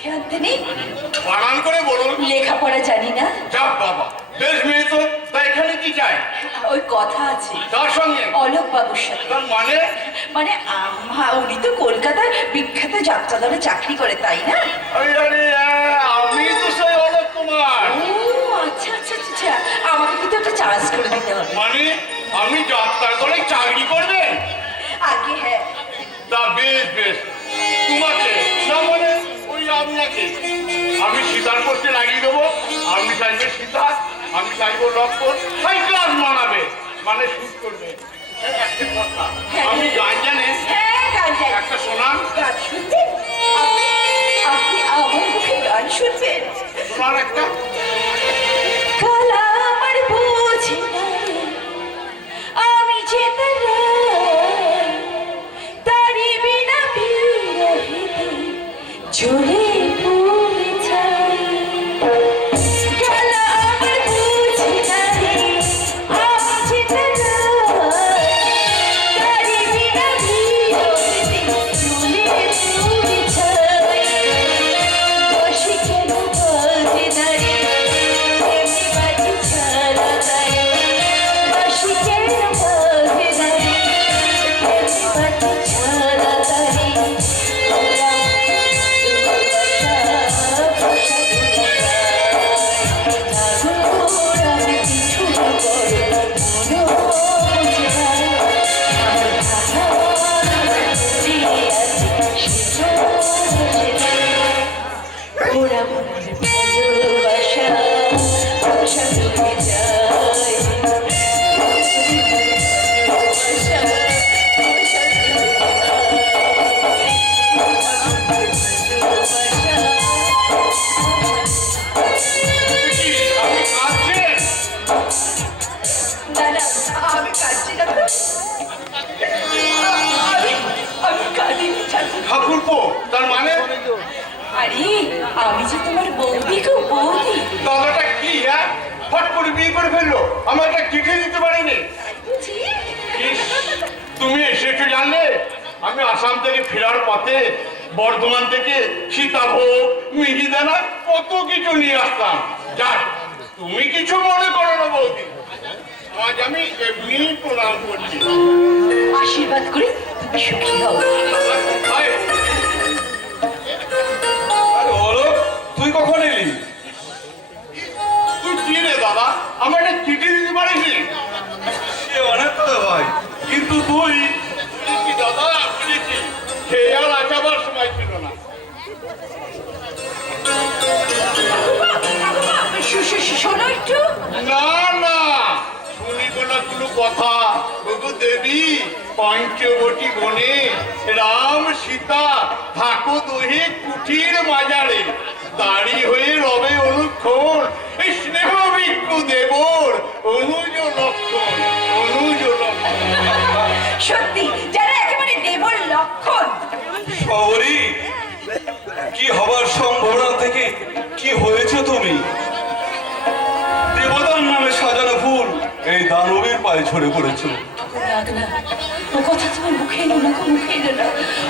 মুখে আনতে নেই? বানান করে বলুন। লেখাপড়া জানি না। যাক বাবা, বেশ মেয়ে তো। তা এখানে কি চাই? ওই কথা আছে। তার সঙ্গে? অলোক বাবুর সাথে। তার মানে? মানে উনি তো কলকাতায় বিখ্যাত যাত্রা দলে চাকরি করে, তাই না? আরে আরে, আমি তো সেই অলোক কুমার। ও আচ্ছা আচ্ছা আচ্ছা, আমাকে কিন্তু একটা চান্স করে দিতে হবে। মানে আমি যাত্রা দলে চাকরি করবে? আগে হ্যাঁ। তা বেশ বেশ, তোমাকে না মানে ওই আপনাকে আমি সীতার করতে লাগিয়ে দেবো। আমি চাইবে সীতা, আমি চাইবো লক্ষণ, হাই ক্লাস মানাবে, মানে শুট করবে। একটা কথা, আমি গান জানে? হ্যাঁ গান জানি। একটা শোনান। গান শুনবেন? আপনি আমার মুখে গান শুনবেন? শোনান একটা। কালা আমার বোঝে না রে, আমি যে তারি বিনা বিরহিতে জ্বলে পুড়ে যাই। কালা আমার বোঝে না রে, আমি যে তারি বিনা বিরহিতে জ্বলে পুড়ে যাই। বসে কেন বাজে না রে, এমনি বাজে ছাড়া তাই। বসে কেন বাজে না রে, এমনি বাজে ছাড়া তাই। ওরা আমি কিছু ওরা ভালোবাসা ভাষা ডুবে যায়। কি, আপনি কাঁদছেন? না না, আমি কাঁদছি না তো। আমি কাঁদিনি ঠাকুর। ঠাকুরপো, তার মানে? আরে আমি যে তোমার বৌদি গো, বৌদি। দাদাটা কি ফট করে বিয়ে করে ফেললো, আমার একটা চিঠি দিতে পারিনি। বুঝি? ইস, তুমি এসেছো জানলে? আমি আসাম থেকে ফেরার পথে বর্ধমান থেকে সীতাভোগ, মিহিদানা কত কিছু নিয়ে আসতাম। যাক, তুমি কিছু মনে করো না বৌদি, আজ আমি এমনি প্রণাম করছি। আশীর্বাদ করে তুমি সুখী হও। আরে অলোক, তুই কখন এলি? তুই কি রে দাদা, আমার একটা চিঠি দিতে পারিস? সে অনেক কথা ভাই, কিন্তু তুই কি দাদা, বুঝেছি, খেয়ে আর আসাবার সময় ছিল না। শোনো একটু। না না, শুনিব না কোনো কথা। প্রভু দেবী পঞ্চবটী বনে রাম সীতা থাকো দোহে কুঠির মাজারে, দাঁড়ি হয়ে রবে অনুক্ষণ এই স্নেহ ভিক্ষু দেবর অনুজ লক্ষণ, অনুজ লক্ষণ। সত্যি যারা একেবারে দেবর লক্ষণ। শহরী কি হবার সম্ভাবনা থেকে কি হয়েছে তুমি? দেবতার নামে সাজানো ফুল এই দানবীর পায়ে ঝরে পড়েছ। রাগ না, ও কথা তোমার মুখে এলো না, মুখে এলো না।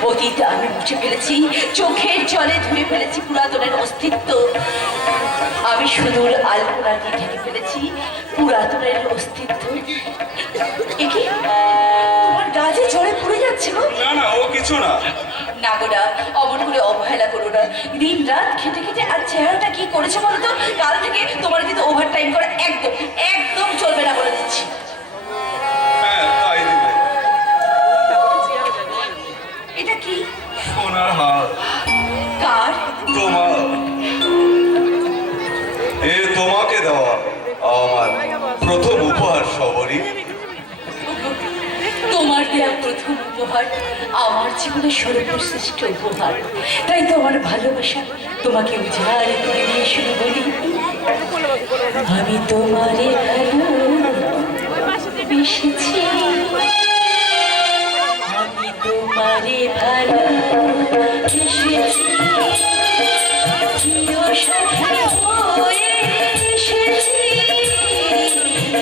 অতীত আমি মুছে ফেলেছি, চোখের জলে ধুয়ে ফেলেছি পুরাতনের অস্তিত্ব। আমি সুদূর আলপনা দিয়ে ঢেকে ফেলেছি পুরাতনের অস্তিত্ব। একে তোমার গাছে ঝড়ে পুড়ে যাচ্ছে গো। না না, ও কিছু না। না গো না, অমন করে অবহেলা করো না। দিন রাত খেটে খেটে আর চেহারাটা কি করেছে বলতো? কাল থেকে তোমার কিন্তু ওভার টাইম করা একদম একদম চলবে না বলে দিচ্ছি। হ্যাঁ, তাই দিবে। এটা কি? সোনার হার। কার? তোমার। এ তোমাকে দেওয়া আমার প্রথম উপহার শহরী। তোমার দেওয়া প্রথম উপহার আমার জীবনের সর্বশ্রেষ্ঠ উপহার। তাই তো আমার ভালোবাসা তোমাকে উজাড় করে দিয়ে শুরু বলি, আমি তোমারে ভালোবেসেছি, আমি তোমারে ভালোবেসেছি, প্রিয় সখী হয়ে এসেছি,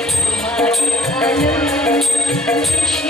তোমারে ভালোবেসেছি।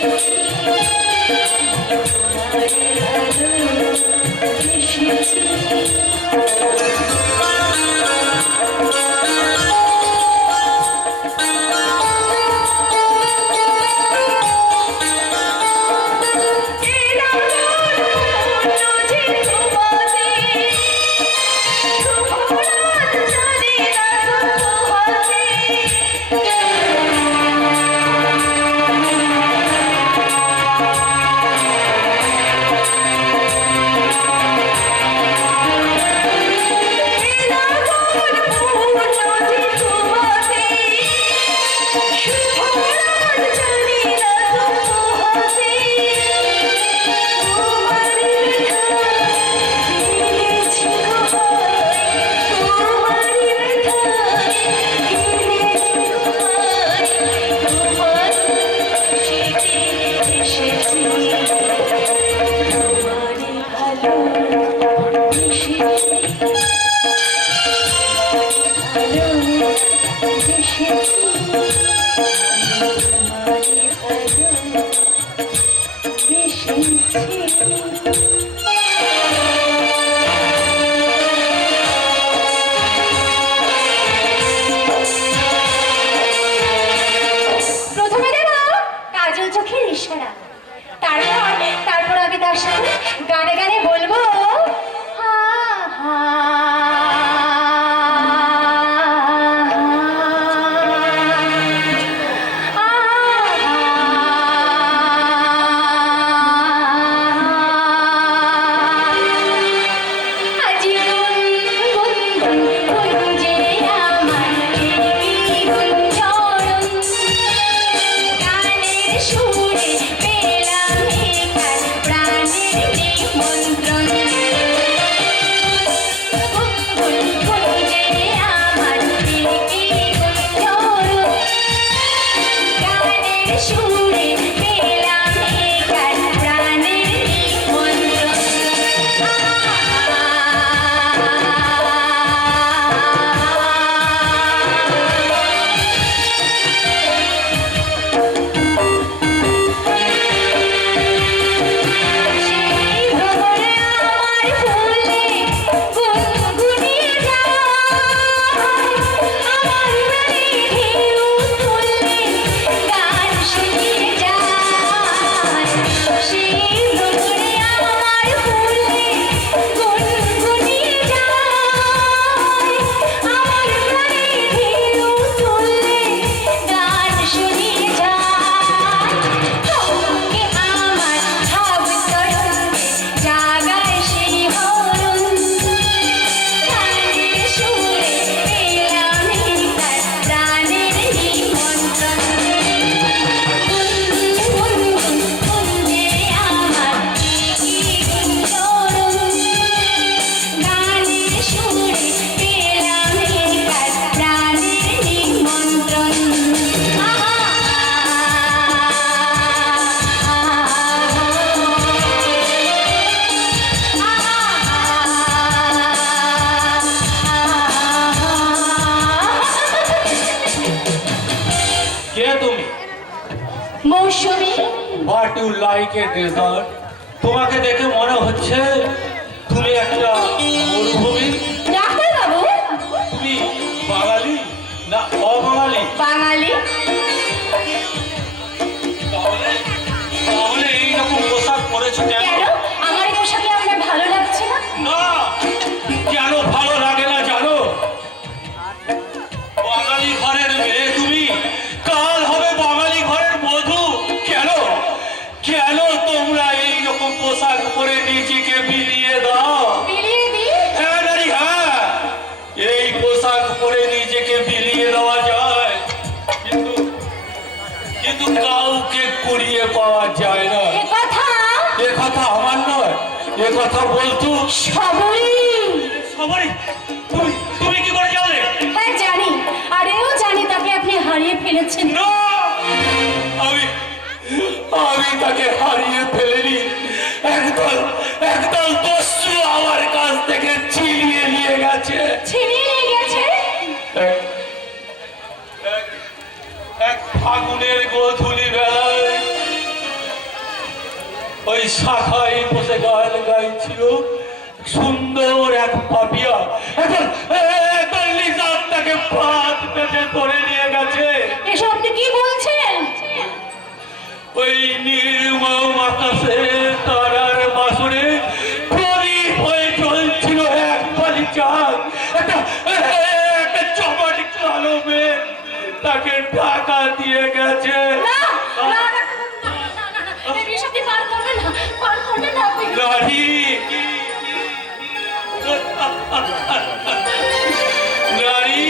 What you like a dessert? তোমাকে দেখে মনে হচ্ছে তুমি একটা মরুভূমি। ডাক্তার বাবু, তুমি বাঙালি না অবাঙালি? বাঙালি। তাহলে তাহলে এইরকম পোশাক পরেছো কেন? কেন আমার এই পোশাকে আপনার ভালো লাগছে না? না, কেন ভালো লাগে না জানো? বাঙালি ঘরের মেয়ে তুমি, কাল হবে বাঙালি ঘরের বধূ। কেন কেন তোমরা এইরকম পোশাক পরে নিজেকে বিলিয়ে দাও? বিলিয়ে দিই? হ্যাঁ নারী, হ্যাঁ, এই পোশাক পরে নিজেকে বিলিয়ে দেওয়া যায়, কিন্তু কিন্তু কাউকে কুড়িয়ে পাওয়া যায় না। এ কথা এ কথা আমার নয়, এ কথা বলতো সবই। সবাই। তুমি তুমি কি করে জানলে? হ্যাঁ জানি, আর এও জানি তাকে আপনি হারিয়ে ফেলেছেন। না, আমি আমি তাকে হারিয়ে ফেলিনি। একদল দস্যু আমার কাছ থেকে ছিনিয়ে নিয়ে গেছে। ছিনিয়ে নিয়ে গেছে? এক- এক- এক ফাগুনের গোধূলি বেলায় ওই শাখায় বসে গান গাইছিল সুন্দর এক পাপিয়া। এখন লিজার তাকে পাত পেতে ধরে নিয়ে গেছে। এসব আপনি কি বলছেন? ওই নির্মম আকাশে তারার বাসরে প্রদীপ হয়ে চলছিল এক বালি চাঁদ। একটা চমট কালো মেঘ তাকে ঢাকা দিয়ে গেছে। না, না, না, না, না, না, এই বিষ আপনি পার করবেন না, পার করবেন না আপনি। নারী, নারী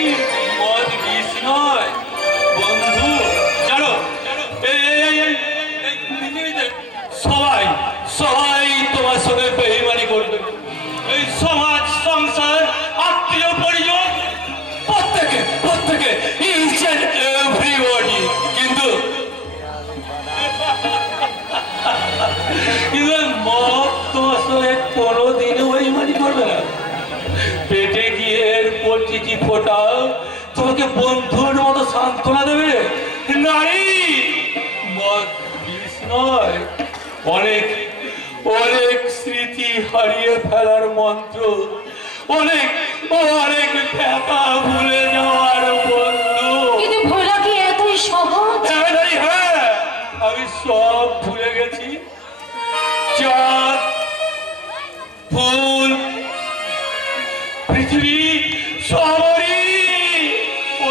মদ বিষ নয় বন্ধু, জানো? এই পৃথিবীতে সবাই সবাই তোমার সঙ্গে বেইমানি করবে। এই সমাজ, সংসার, আত্মীয় পরিজন, প্রত্যেকে ইচ এন্ড এভরিবডি। কিন্তু মদ তোমার সঙ্গে কোনোদিনও বেইমানি করবে না। পেটে গিয়ে এরপর চিঠি ফোটাও, তোমাকে বন্ধুর মতো সান্ত্বনা দেবে। নারী মদ বিষ নয়, অনেক অনেক স্মৃতি হারিয়ে ফেলার মন্ত্র, অনেক অনেক ব্যথা ভুলে যাওয়ার বন্ধু। কিন্তু ভোলা কি এতই সহজ? হ্যাঁ নারী, হ্যাঁ, আমি সব ভুলে গেছি। চাঁদ, ফুল, পৃথিবী সবারই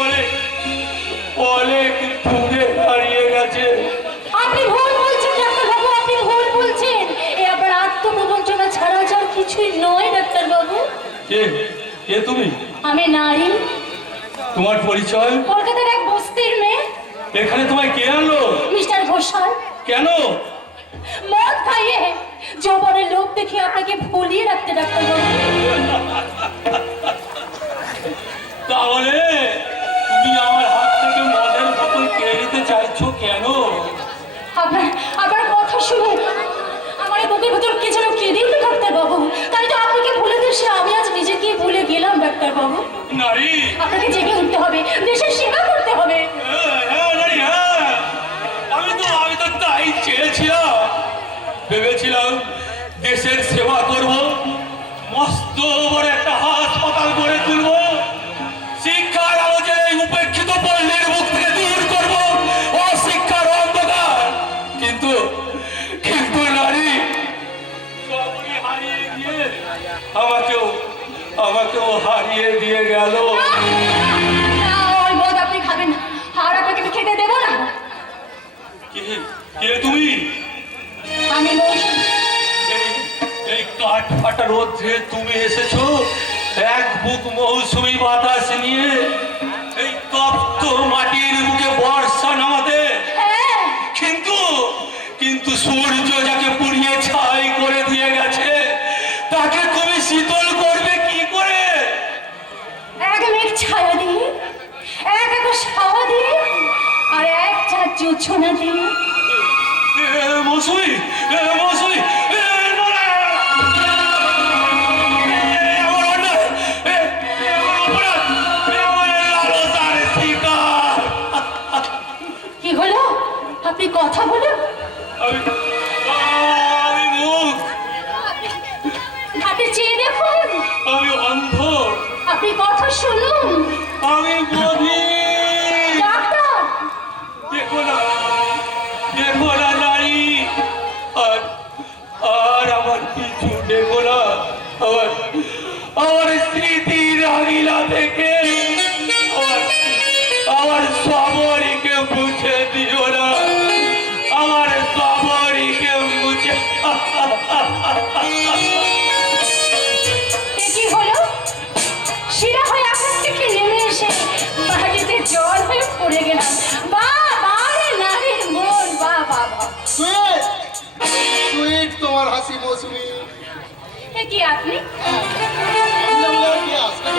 অনেক অনেক দূরে হারিয়ে গেছে। আপনি ভুল বলছেন ডাক্তারবাবু, আপনি ভুল বলছেন। এ আপনার আত্মপ্রবঞ্চনা ছাড়া যার কিছুই নয় ডাক্তারবাবু। কে কে তুমি? আমি নারী, তোমার পরিচয়? কলকাতার এক বস্তির মেয়ে। এখানে তোমায় কে আনলো? মিস্টার ঘোষাল কেন? মদ খাইয়ে যৌবনের লোক দেখে আপনাকে ভুলিয়ে রাখতে ডাক্তারবাবু। তাহলে তুমি আমার হাত থেকে মদের বোতল কেড়ে নিতে চাইছো কেন? আপনার আপনার কথা শুনে আমার এই বুকের ভেতর কে যেন কেঁদে উঠল ডাক্তারবাবু। তাই তো আপনাকে ভুলে দেশে আমি আজ নিজেকে ভুলে গেলাম ডাক্তারবাবু। নারী, আপনাকে জেগে উঠতে হবে, দেশের সেবা করতে হবে। হ্যাঁ, হ্যাঁ, নারী, হ্যাঁ, আমি তো তাই চেয়েছিলাম। ভেবেছিলাম দেশের সেবা করব, মস্ত বড় একটা হাসপাতাল গড়ে তুলব, শিক্ষার আলোচে এই উপেক্ষিত পল্লীর মুখ থেকে দূর করব অশিক্ষার অন্ধকার। কিন্তু কিন্তু নারী সবই হারিয়ে দিয়ে আমাকেও হারিয়ে দিয়ে গেল। না, ওই মদ আপনি খাবেন না, আর আপনাকে আমি খেতে দেবো না। কে কে তুমি? আমি মৌসুমী। এই কাঠ ফাটা রোদ্রে তুমি এসেছো এক বুক মৌসুমী বাতাস নিয়ে, এই তপ্ত মাটির বুকে বর্ষা নামাতে। হ্যাঁ, কিন্তু সূর্য যাকে পুড়িয়ে ছাই করে দিয়ে গেছে তাকে তুমি শীতল করবে কি করে? এক মেঘ ছায়া দিয়ে, এক আকাশ হাওয়া দিয়ে, আর এক চাঁদ জোছনা দিয়ে। মৌসুমী, মৌসুমী, কি হলো? আপনি কথা বলুন। আমি আপনি কথা শুনুন। আমি বধি। ডাক্তার, দেখো না নারী, আর আর আমার কিছু দেখো না, আমার স্মৃতির আগিলা থেকে আমার সবরীকে মুছে দিও না, আমার সবরীকে মুছে। এ কি হলো? শিরা হয়ে আকাশ থেকে নেমে এসে মাটিতে জল হয়ে পড়ে গেলাম। বাবা রে নারীর মন, বাবা। সুইট সুইট তোমার হাসি মৌসুমি। এ কি আপনি? কি আসবে?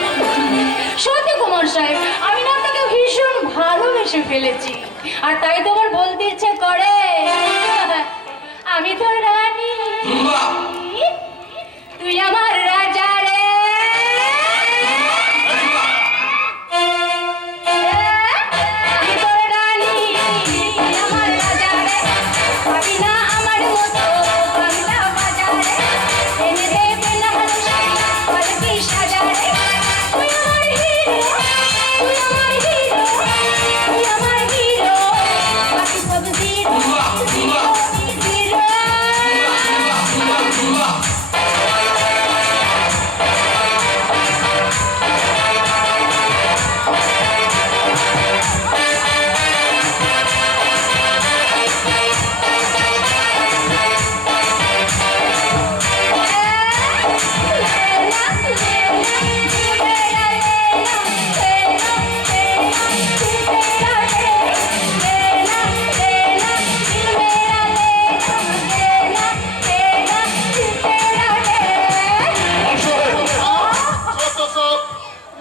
সত্যি কুমার সাহেব, আমি না আপনাকে ভীষণ ভালোবেসে ফেলেছি, আর তাই তো আমার বলতে ইচ্ছে করে আমি তো রানী, তুই আমার রাজা রে। আমি তোর রানী, তুই আমার রাজা রে। ভাবি না আমার মতো বাংলা বাজারে এনে দেবে না পালকি সাজা রে। তুই আমার হিরো, তুই আমার হিরো, তুই আমার হিরো, বাকি সব জিরো, জিরো, জিরো।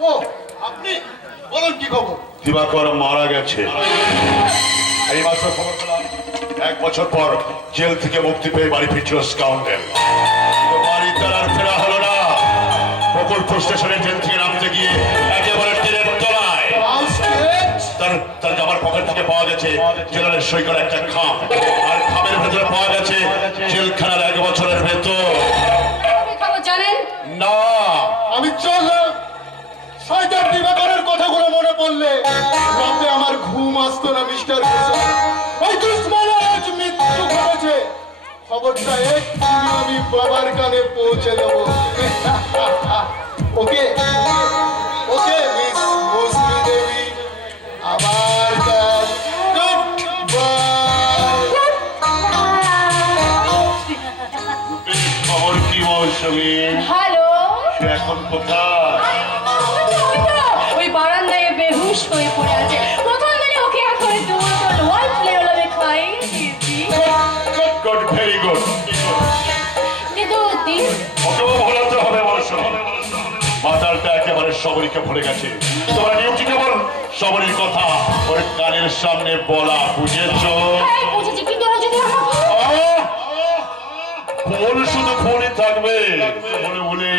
ও আপনি বলুন কি খবর? দিবাকর মারা গেছে। এই মাত্র খবর পেলাম, 1 বছর পর জেল থেকে মুক্তি পেয়ে বাড়ি ফিরছিল স্কাউন্ডেল। বাড়ি তার আর ফেরা হলো না। বকুলপুর স্টেশনে জেল থেকে নামতে গিয়ে একেবারে ট্রেনের তলায় তার জামার পকেট থেকে পাওয়া গেছে জেলারের সই করা একটা খাম, আর খামের ভেতরে পাওয়া গেছে জেলখানার 1 বছরের ভেতর। আপনি খবর জানেন? না, আমি চললাম। শয়তান দিবাকরের কথাগুলো মনে পড়লে রাতে আমার ঘুম আসতো না মিস্টার ঘোষাল। ওই দুশ্মনের আজ মৃত্যু ঘটেছে, খবরটা এক্ষুনি আমি বাবার কানে পৌঁছে দেবো। ওকে ওকে মিস মৌসুমী দেবী, আবার কাল। Good bye. খবর কি মৌসুমী? হ্যালো, সে এখন কোথায়? ওই বারান্দায় বেহুশ হয়ে পড়ে আছে। প্রথম দিনে ওকে এখন দুটো হোয়াইট লেভেল আমি খাই দিয়েছি, গুড, ভেরি গুড। কিন্তু দিন ওকেও ভোলাতে হবে মৌসুমী। মাতালটা একেবারে সবরীকে ভুলে গেছে। তোমার ডিউটি কেবল সবরীর কথা ওর কানের সামনে বলা, বুঝেছো? হ্যাঁ বুঝেছি, কিন্তু ও যদি আমাকে ফোন শুধু ফোনই থাকবে, বলে বলে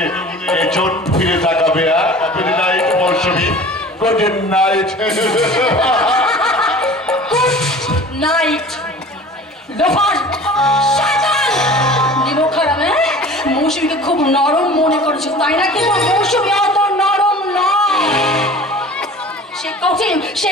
এজন ফিরে তাকাবে। গুড নাইট মৌসুমী, গুড নাইট। নাইট লোফার শয়তান নিমক খারাপ। মৌসুমীকে খুব নরম মনে করেছে, তাই না? কিন্তু মৌসুমী অত নরম নয়, সে কঠিন, সে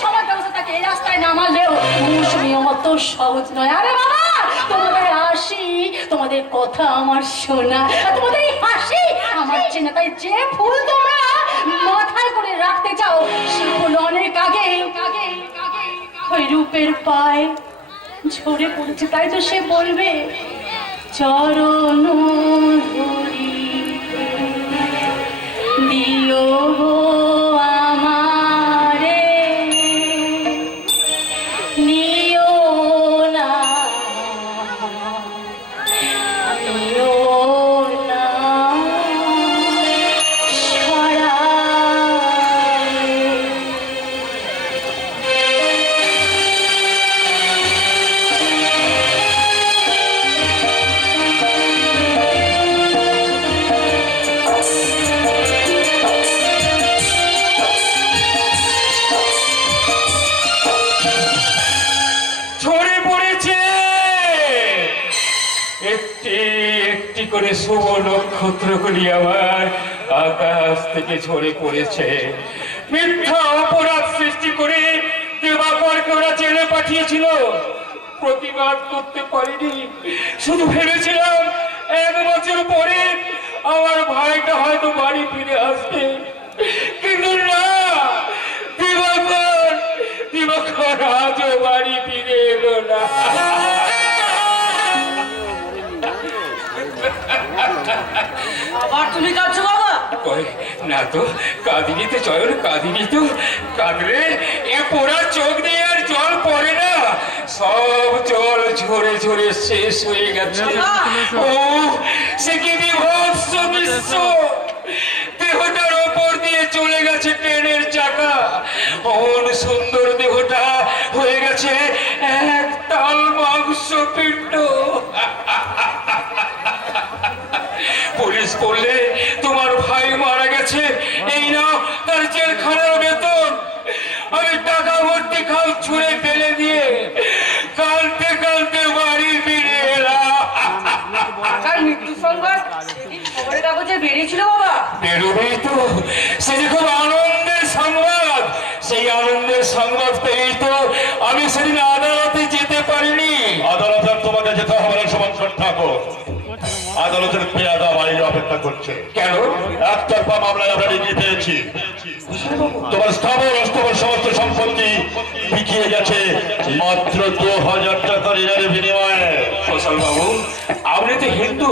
সবার ব্যবস্থা তাকে এই রাস্তায় নামালেও মৌসুমী অত সহজ নয়। আরে বাবা, তোমাদের হাসি, তোমাদের কথা আমার শোনা, আর তোমাদের এই হাসি আমার চেনা। তাই যে ফুল তোমরা মাথায় করে রাখতে চাও, সে ফুল অনেক আগে ওই রূপের পায় ঝরে পড়েছে। তাই তো সে বলবে চরণ ধরি দিও গো আমারে, নিও না, নিও না সরায়। শুভ নক্ষত্রগুলি আমার আকাশ থেকে ঝরে পড়েছে। মিথ্যা অপরাধ সৃষ্টি করে দেবাকরকে ওরা জেলে পাঠিয়েছিল। প্রতিবাদ করতে পারিনি, শুধু ভেবেছিলাম 1 বছর পরে আমার ভাইটা হয়তো বাড়ি ফিরে আসবে, কিন্তু না, দিবাকর আজও বাড়ি ফিরে এলো না। আবার তুমি কাঁদছো বাবা? ওই, না তো কাঁদিনি তো চয়ন, কাঁদিনি তো। কাঁদলে এ পোড়া চোখ দিয়ে আর জল পড়ে না, সব জল ঝরে ঝরে শেষ হয়ে গেছে। ও সে কি বিভৎস দৃশ্য! দেহটার ওপর দিয়ে চলে গেছে ট্রেনের চাকা, অন সুন্দর দেহটা হয়ে গেছে এক তাল মাংস পিণ্ড। পুলিশ বললে তোমার ভাই মারা গেছে, এই না তার জেলখানার বেতন। আমি টাকা ভর্তি খাল ছুঁড়ে ফেলে দিয়ে কাঁদতে কাঁদতে বাড়ি ফিরে এলাম। কার মৃত্যু সংবাদ সেদিন খবরের কাগজে বেরিয়েছিল বাবা? বেরোবেই তো, সে যে খুব আনন্দের সংবাদ। সেই আনন্দের সংবাদ পেয়েই তো আমি সেদিন আদালতে যেতে পারিনি। আদালতে তোমাকে যেতে হবে না শুভঙ্কর ঠাকুর। আদালতের পেয়াদা বাড়ির অপেক্ষা করছে। কেন? একতরফা মামলায় আমরা ডিগ্রি পেয়েছি। তোমার স্থাবর অস্থাবর সমস্ত সম্পত্তি বিকিয়ে গেছে মাত্র 2000 টাকার ঋণের বিনিময়ে। ফসল বাবু, আপনি তো হিন্দু,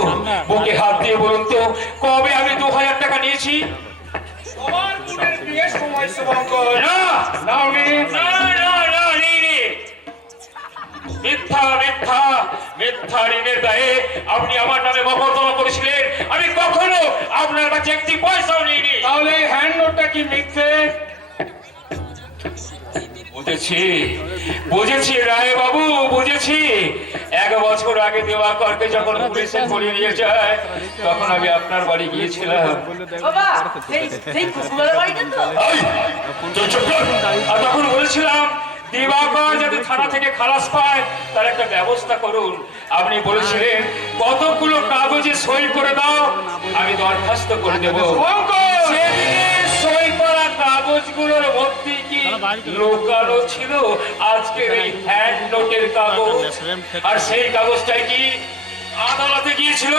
বুকে হাত দিয়ে বলুন তো কবে আমি 2000 টাকা নিয়েছি? আমার বোনের বিয়ের সময় শুভঙ্কর। না, নাওনি, না, না, না, নিইনি। মিথ্যা মিথ্যা মিথ্যা ঋণের দায়ে আপনি আমার নামে মকদ্দমা করেছিলেন। আমি কখনো আপনার কাছে একটি পয়সাও নিইনি। তাহলে হ্যান্ড নোটটা কি মিথ্যে? বুঝেছি, বুঝেছি রায় বাবু, বুঝেছি। 1 বছর আগে দিবাকরকে যখন পুলিশে ধরে নিয়ে যায়, তখন আমি আপনার বাড়ি গিয়েছিলাম। বাবা সেই কুকুরের বাড়িতে তো? এই, তুই চুপ কর। আর তখন বলেছিলাম দিবাকর যাতে থানা থেকে খালাস পায় তার একটা ব্যবস্থা করুন। আপনি বলেছিলেন কতগুলো কাগজে সই করে দাও, আমি দরখাস্ত করে দেবো। সেদিনের সই করা কাগজগুলোর মধ্যে কি লোকানো ছিল আজকের এই হ্যান্ড নোটের কাগজ? আর সেই কাগজটাই কি আদালতে গিয়েছিল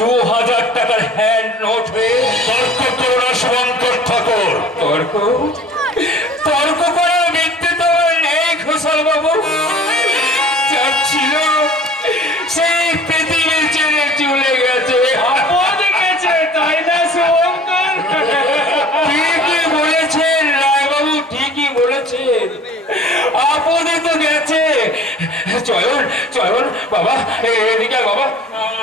2000 টাকার হ্যান্ড নোট হয়ে। তর্ক করো না শুভঙ্কর ঠাকুর। তর্ক তর্ক করার ভিত্তি তো নেই ঘোষাল বাবু। যাচ্ছিল সেই পৃথিবী ছেড়ে চলে গেছে, আপদ গেছে, তাই না শুভঙ্কর? ঠিকই বলেছেন রায়বাবু, ঠিকই বলেছেন, আপদে তো গেছে। চয়ন, চয়ন বাবা, এদিকে আয় বাবা,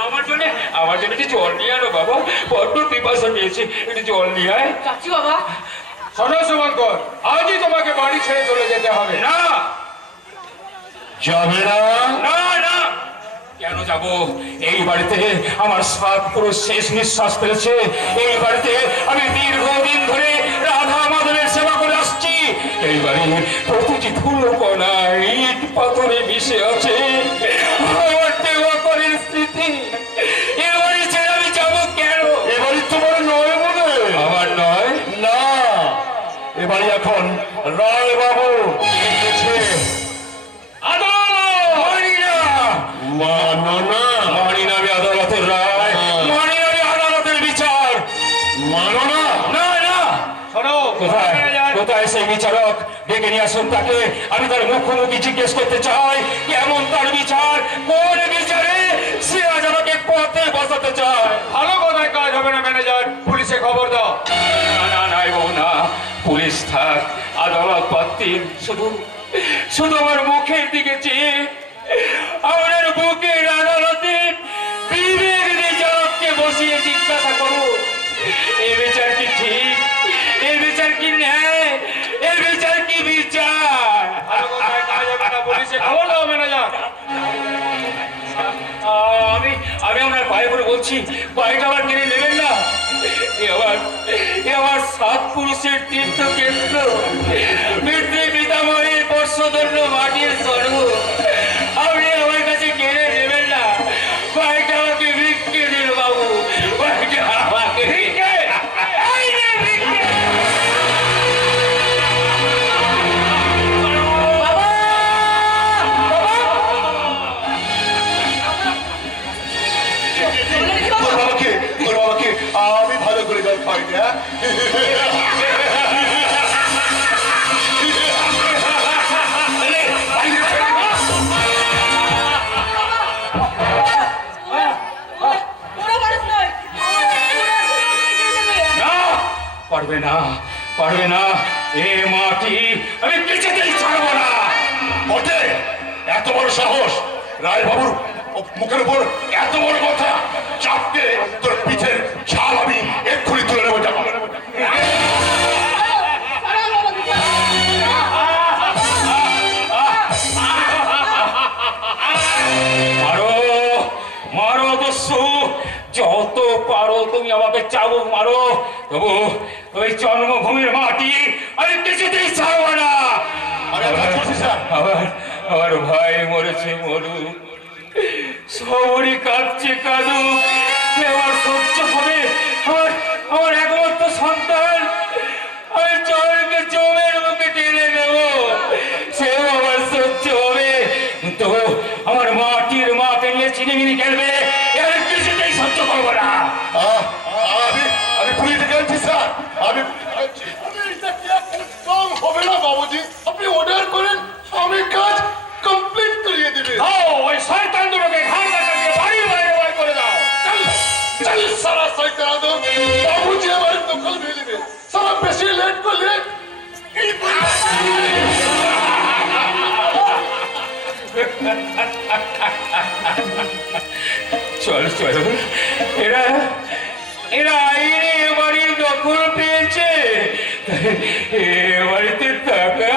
আমার জন্য একটু জল নিয়ে আনো বাবা, বড্ড পিপাসা পেয়েছে, একটু জল নিয়ে আয়। চাচি বাবা, শোনো শুভঙ্কর, আজই তোমাকে বাড়ি ছেড়ে চলে যেতে হবে। না, যাবে না? না, না। কেন যাব? এই বাড়িতে আমার 7 পুরুষ শেষ নিঃশ্বাস ফেলেছে। এই বাড়িতে আমি দীর্ঘদিন ধরে রাধা মাধবের সেবা করে আসছি। এই বাড়ির প্রতিটি ধুলো কণা ইট পাথরে মিশে আছে আমার দেবাকরের স্মৃতি। এ বাড়ি ছেড়ে আমি যাবো কেন? এ বাড়ি তোমার নয় বলে? আমার নয়। না, এ বাড়ি এখন রায় বাবু লিখেছে। মানো না? মানি না আমি আদালতের রায়, মানি না আমি আদালতের বিচার। মানো না? না, না। শোনো, কোথায় কোথায় সেই বিচারক? ডেকে নিয়ে আসুন তাকে। আমি তার মুখোমুখি জিজ্ঞেস করতে চাই কেমন তার বিচার, কোন বিচারে সে আজ আমাকে পথে বসাতে চায়। ভালো কথায় কাজ হবে না ম্যানেজার, পুলিশে খবর দাও। না, না, না, বউ না, পুলিশ থাক, আদালত পাত্তিন, শুধু শুধু আমার মুখের দিকে চেয়ে আমার বুকের আদালতে বিবেক বিচারককে বসিয়ে জিজ্ঞাসা করুন, এই বিচার কি ঠিক, এই বিচার কি ন্যায়, এই বিচার কি বিচার? ভালো কথায় কাজ হবে না, পুলিশে খবর দাও ম্যানেজার। আমি আমি আপনার পায়ে পড়ে বলছি, পায়েটা আবার কিনে নেবেন না। এ আমার 7 পুরুষের তীর্থক্ষেত্র, পিতৃ পিতামহের বর্ষধন্য মাটির স্বরূপ। আপনি আমার কাছে কেড়ে নেবেন না, পায়েটা আমাকে বিক্রি দিন বাবু। ইজ্জত হয় না। না, পারবে না, পারবে না, এ মাটি আমি কিছুতেই ছাড়বো না। বটে, এত বড় সাহস রায়বাবুর মুখের উপর, এত বড় কথা, চাপকে তোর পিঠের ছাল আমি এক্ষুনি তুলে নেবো। যাবো মারো, মারো দস্যু, যত পারো তুমি আমাকে চাবুক মারো, তবু ওই জন্মভূমির মাটি আমি কিছুতেই ছাড়বো না। আমার আমার ভাই মরেছে মরুক, সবরই কাঁদছে কাঁদুক, সে আমার সহ্য হবে। আমার আমার একমাত্র সন্তান, আমি চরকে জমের মুখে টেনে নেব, সেও আমার সহ্য হবে। কিন্তু আমার মাটির মাকে নিয়ে চিনিমিনি খেলবে, আমি কিছুতেই সহ্য করবো না। আমি পুলিশে গেছি স্যার, আমি কম হবে না বাবুজি, আপনি অর্ডার করেন, আমি কাজ কমপ্লিট করিয়ে দিবে। ওই শয়তান দুটোকে ঘাড় কাটিয়ে বাড়ির বাইরে বার করে দাও। চল সারা শয়তান আদম, বাবুজি আমার দখল নিয়ে নেবে, সারা বেশি লেট করলে চল চল, এরা এরা আইনে বাড়ির দখল পেয়েছে, এ বাড়িতে টাকা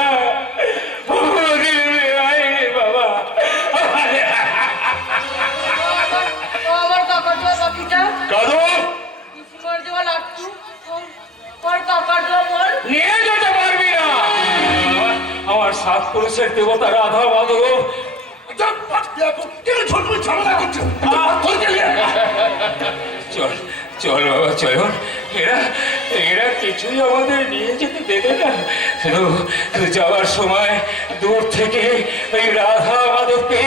আইনে বাবা। আমার কাকাটা বাকিটা কাদু, তোমার দেওয়া লাগতো তোর কাকাটা বল নিয়ে যেতে পারবি না। আমার সাত পুরুষের দেবতা রাধা মাধব চল চল বাবা চল, এরা এরা কিছুই আমাদের নিয়ে যেতে দেবে না। শুধু যাওয়ার সময় দূর থেকে ওই রাধা মাধবকে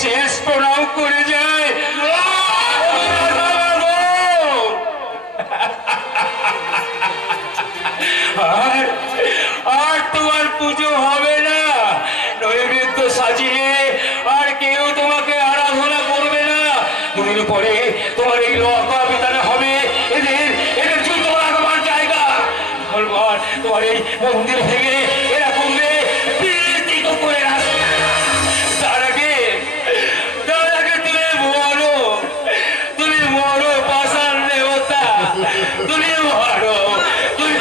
শেষ প্রণাম করে যায়। রাধা মাধব! আর আর তোমার পুজো হবে না, নৈবেদ্য সাজিয়ে আর কেউ তোমাকে আরাধনা করবে না। দুদিন পরে তোমার এই লকা বিতানে হবে, এদের এদের যুদ্ধ রাখবার জায়গা। তোমার এই মন্দির ভেঙে এরা করবে বিকৃত করে রাস্তা। তার আগে তুমি মরো পাষাণ দেবতা, তুমি মরো, তুমি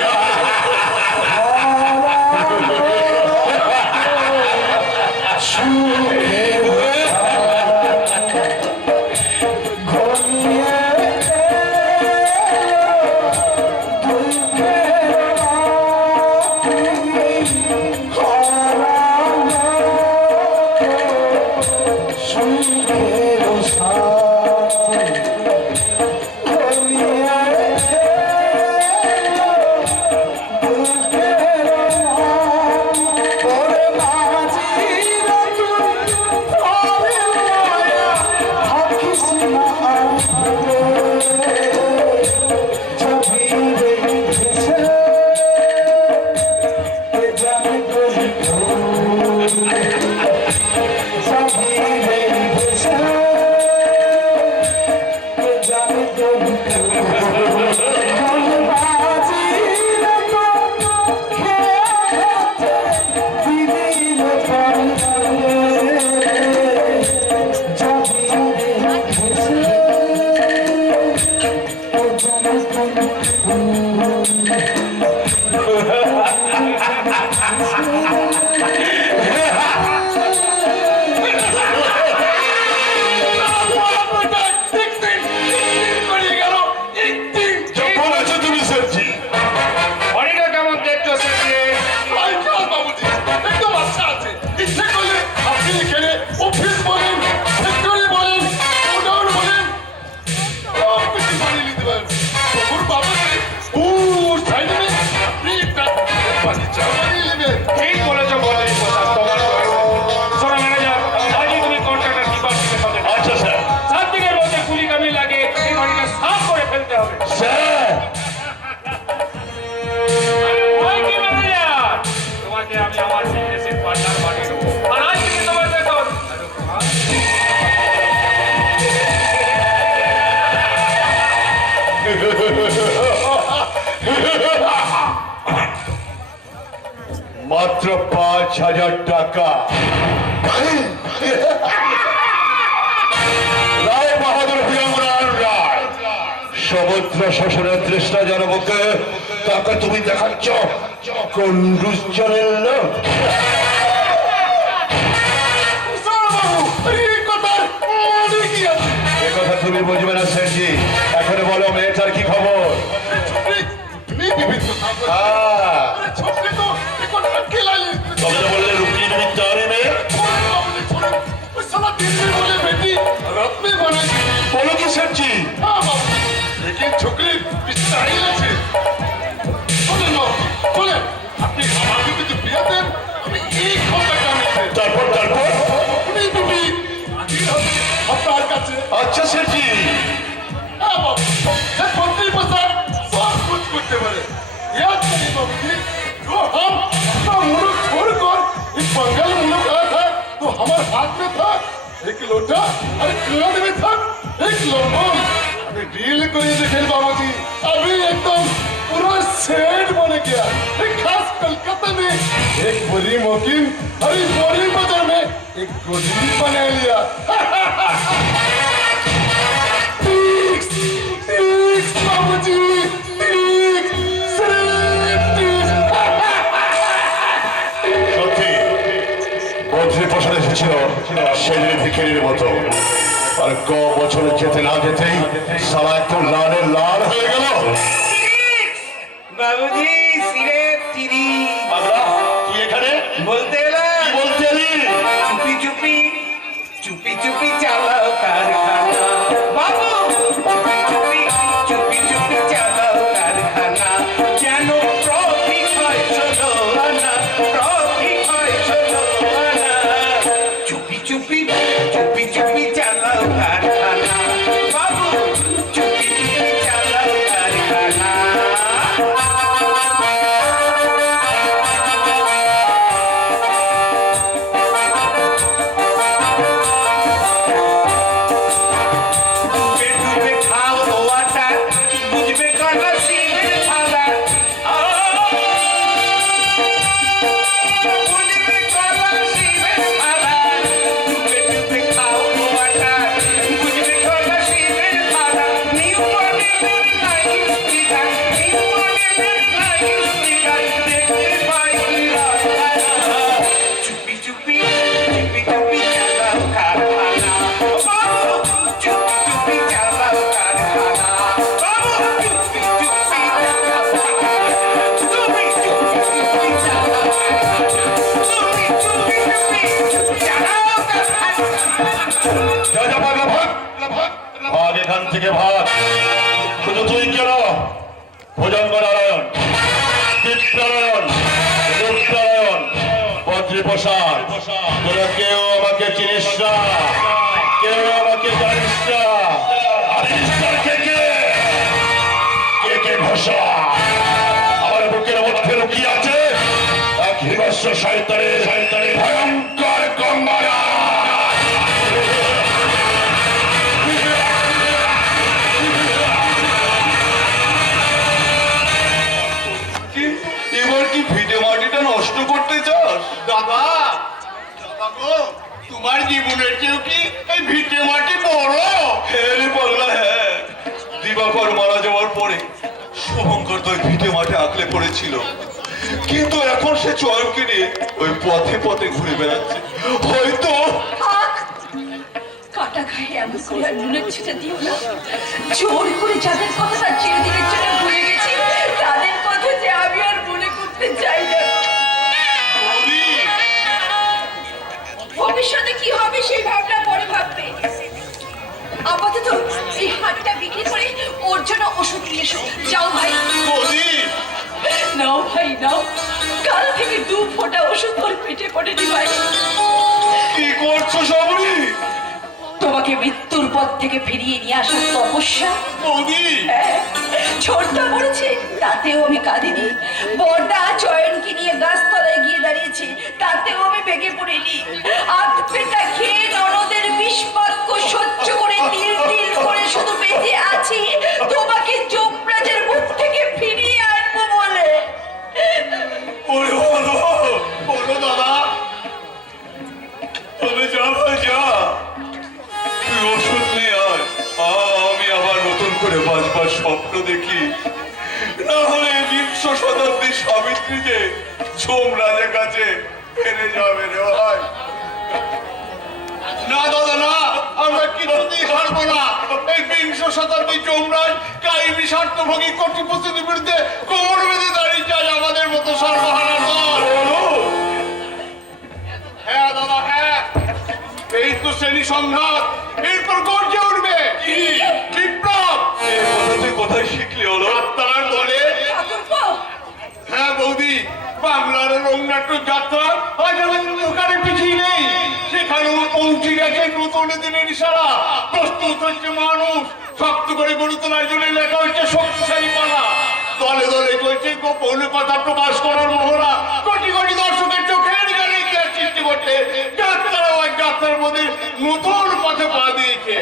মাত্র 5,000 টাকা। রায় বাহাদুর হিরমরান রায়, সমুদ্র শাসনের তৃষ্ণা জনমুখে তাকে তুমি দেখাচ্ছ কন্ডুজনের লোক। এ কথা তুমি বুঝবে না সেনজি, এখন বলো মেয়েটার কি খবর? তবে তো বললে রুক্মিণী তুমি তারই মেয়ে। বলো কি সেনজি? আপনি আমাকে কিন্তু বিয়ে দেন, আমি এই খবরটা নিতে তারপর তারপর আপনার কাছে আচ্ছা সেনজি, मंत्री प्रसाद सब कुछ करते बने। याद करिए बाबू जी, जो हम अपना मुल्क छोड़कर इस बंगाल मुल्क आया था, तो हमारे हाथ में था एक लोटा और किरण में था एक लौंगोल। अभी डील करिए देखें बाबू जी, अभी एकदम पूरा सेट बन गया। एक खास कलकत्ता में एक बड़ी मोकिन और इस बड़ी बाजार में एक गोली बना लिया। बाबूजी, সত্যি বদ্রী প্রসাদ এসেছিল সেদিন ভিখারির মতো, আর ক বছরে যেতে না যেতেই সারা একটু লালের লাল হয়ে গেল। বাবুজি সিরেপ তিরি আমরা কি এখানে বলতে এলাম, কি বলতে এলি? চুপি চুপি চুপি চুপি চালাও কারখানা বাবু, চুপি চুপি চুপি চুপি চালাও কারখানা, যেন প্রফিট হয় 16 আনা, প্রফিট হয় 16 আনা। চুপি চুপি চুপি চুপি চালাও কারখানা বাবু, চুপি চুপি চালাও কারখানা। ডুবে খাও রোয়াটা, বুঝবে কানা শিবের থালা, বুঝবে কানা শিবের থালা। ডুবে ডুবে খাও রোয়াটা, বুঝবে কানা শিবের থালা। নিউ মডেলের লাইন স্পিকার, নিউ মডেলের লাইন স্পিকার, দেখতে পাই রাস্তা। চুপি চুপি চুপি চুপি চালাও কারখানা বাবু, চুপি চুপি চালাও কারখানা বাবু, চুপি চুপি চালাও কারখানা, তুমি চুপি চুপি চালাও কারখানা, তুমি চুপি চুপি চালাও কারখানা। যা যা পাগলা ভাগ, ভাগ এখান থেকে ভাগ। শুধু তুই কেন, ভুজঙ্গ নারায়ণ, চিত্রারায়ণ, রূপনারায়ণ, বদ্রী প্রসাদ, তোরা কেউ আমাকে চিনিস না, কেউ আমাকে জানিস না। আছিস তোর কে কে? কে কে ঘোষা? আমার বুকের মধ্যে লুকিয়ে আছে এক হিংস্র শয়তানের ভয়ঙ্কর গঙ্গারা। এবার কি ভিটে মাটিটা নষ্ট করতে চাস? দাদা, দাদা গো, তোমার জীবনের চেয়েও কি এই ভিটে মাটি বড়? হ্যাঁ রে পাগলা, হ্যাঁ। দিবাকর মারা যাওয়ার পরে শুভঙ্কর তো ওই ভিটে মাঠে আঁকলে পড়েছিল, কিন্তু এখন সে চয়নকে নিয়ে ওই পথে পথে ঘুরে বেড়াচ্ছে। হয়তো কাটা খায় এমন করে আর নুনের ছিটে দিও না। জোর করে যাদের কথাটা চিরদিনের জন্য ভুলে গেছি, তাদের কথা যে আমি আর মনে করতে চাই না। ভবিষ্যতে কি হবে সেই ভাবনা পরে ভাববে। আপাতত এই হাটটা বিক্রি করে ওর জন্য ওষুধ নিয়ে এসো। যাও ভাই। নাও ভাই নাও, কাল থেকে 2 ফোঁটা ওষুধ ওর পেটে পড়েনি ভাই। কি করছো সবরি? তোমাকে মৃত্যুর পথ থেকে ফিরিয়ে নিয়ে আসার তপস্যা। বৌদি, ছোটটা মরেছে তাতেও আমি কাঁদিনি। বড়দা চয়নকে নিয়ে গাছতলায় গিয়ে দাঁড়িয়েছে, তাতেও আমি ভেঙে পড়িনি। আধ পেটা খেয়ে ননদের বিষবাক্য সহ্য করে তিল তিল করে শুধু বেঁচে আছি তোমাকে যমরাজের মুখ থেকে ফিরিয়ে আনবো বলে। ওরে বাবা, বন্দি সাবিত্রী যে যমরাজের কাছে ফেলে যাবে রে ভাই। না দাদা না, আমরা কিছুতেই হারবো না। এই বিংশ শতাব্দী যমরাজ কায়েমি স্বার্থভোগী কর্তৃপক্ষের বিরুদ্ধে কোমর বেঁধে দাঁড়িয়ে চাই আমাদের মতো সর্বহারা দল। হ্যাঁ দাদা হ্যাঁ, এই তো শ্রেণী সংঘাত, এরপর গর্জে উঠবে বিপ্লব। এই কথা তুই কোথায় শিখলি হলো? তার দলে হ্যাঁ বৌদি, বাংলার রংনাট্য যাত্রা আজ আমাদের দোকানে পিছিয়ে নেই। সেখানেও পৌঁছে গেছে নতুন দিনের ইশারা। প্রস্তুত হচ্ছে মানুষ, শক্ত করে গড়ে তোলার জন্য লেখা হচ্ছে শক্তিশালী পালা। দলে দলে চলছে গোপন কথা প্রকাশ করার মহড়া। কোটি কোটি দর্শকের চোখের গানে ইতিহাস সৃষ্টি করছে। যাত্রাও এক যাত্রার মধ্যে নতুন পথে পা দিয়েছে।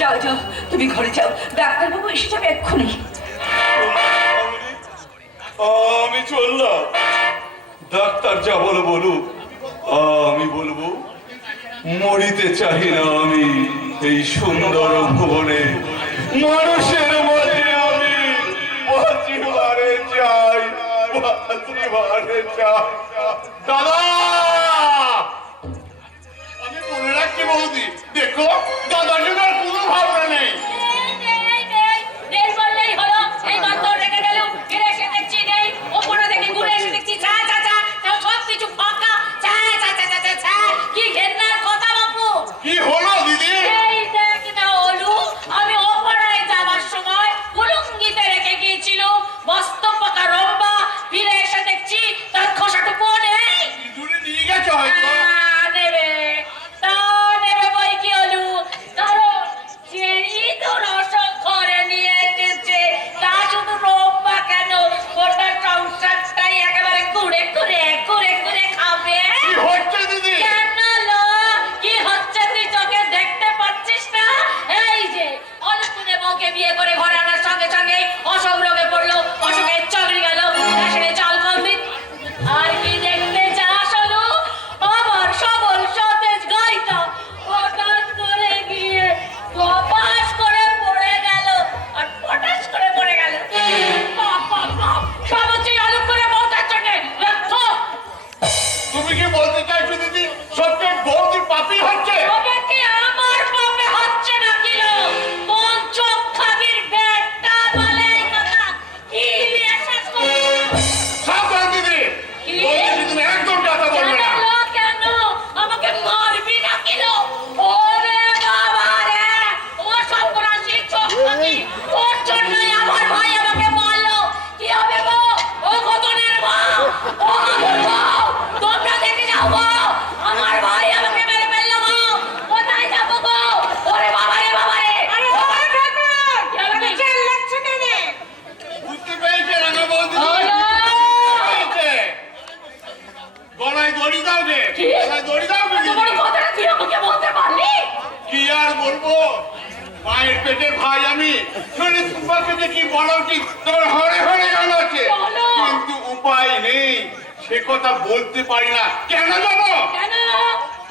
যাও যাও, তুমি ঘরে যাও, ডাক্তারবাবু এসে যাবে এক্ষুনি। আমি চললাম, ডাক্তার যা বলো বলুক, আমি বলবো মরিতে চাহি না আমি এই সুন্দর ভুবনে। মানুষের মাঝে আমি বাঁচিবারে চাই, বাঁচিবারে চাই। দাদা আমি বলে রাখছি বৌদি, দেখো দাদার জন্য আর কোনো ভাবনা নেই। কি হলো দিদি? দূরে নিয়ে গেছে হয়তো। কি হচ্ছে দিদি? বিয়ে করে ঘরে আনার সঙ্গে সঙ্গে অসুখ রোগে পড়লো, অসুখের চাকরি গেল, রেশনে চাল কম দিন। আর কি দেখতে চাস হলো? আমার সবল সতেজ গাইটা হঠাৎ করে গিয়ে কপাস করে পড়ে গেল আর পটাশ করে পড়ে গেল। বাপ বাপ বাপ, সব হচ্ছে আলু করে বউটার জন্য। তুমি কি বলতে চাইছো দিদি সবচেয়ে বৌদি পাপি হচ্ছে? তবে কি আমার পাপে হচ্ছে না কি লো? কোন চোখ খাগির বেটা বলে এই কথা? কি বিশ্বাস করো? সাবধান দিদি, কি? বৌদি তুমি একদম কথা বলবে না। কেন কেন? আমাকে মারবি না কি লো? ওরে বাবা রে, ও সর্বনাশী চোখ খাগি, ওর জন্যই আমার ভাই আমাকে মারলো। কি হবে গো? ও ঘটনের মা, ও আমার বউ, তোমরা দেখে যাও গো। আমার ভাই আমাকে মেরে ফেললো গো। কোথায় যাবো গো? ওরে বাবা রে বাবা রে। আরে ও ঠাকুর, আমাকে জেল লাগছে কেন? বুঝতে পেরেছে রাঙা বৌদি? হলো। পেরেছে। গলায় দড়ি দাও গে, কি? গলায় দড়ি দাও গে এত বড় দিদি। কথাটা তুই আমাকে বলতে পারলি? কি আর বলবো, মায়ের পেটের ভাই আমি। শুনে তোমাকে যে কি বলা উচিত তোমার হরে হরে জানা আছে, বলো। কিন্তু উপায় নেই, সে কথা বলতে পারি না। কেন জানো? কেন?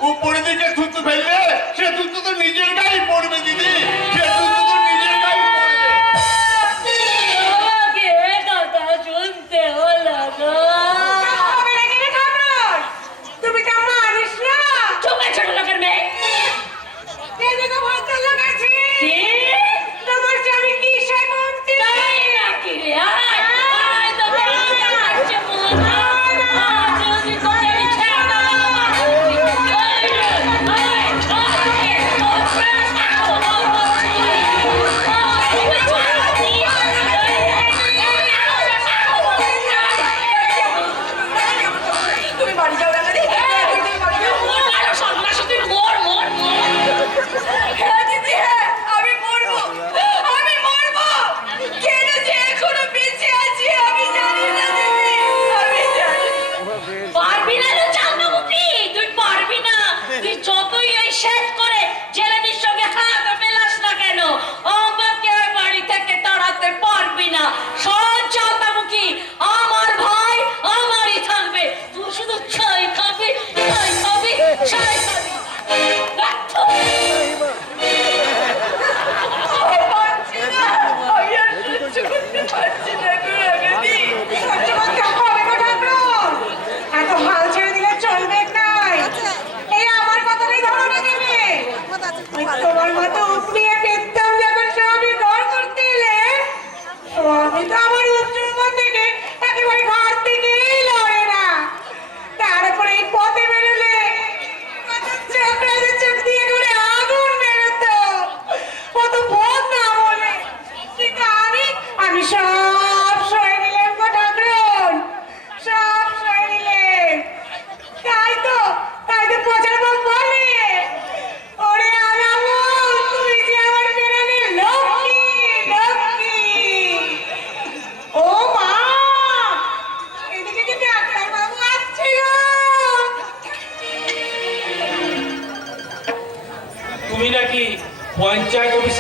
উপরে দিকে থুতু ফেললে সে থুতু তো নিজের গায়ে পড়বে দিদি, সে থুতু তো নিজের গায়ে পড়বে। আমাকে কথা শুনতে হলো গো। তুমি তো মারিস না। চুপ করে ছোট লোকের মেয়ে। এদিকে ভদ্রলোক আছে। কি? তোমার যে আমি কি সে বলছি? তাই নাকি রে? আয়, আয়, তবে আয়, আসছে মহা। আজ যদি তোকে আমি ছেড়ে দাও। আয়, আয়, আয়, আয়, আয়, আয়, আয়, আয়, আয়, আয়,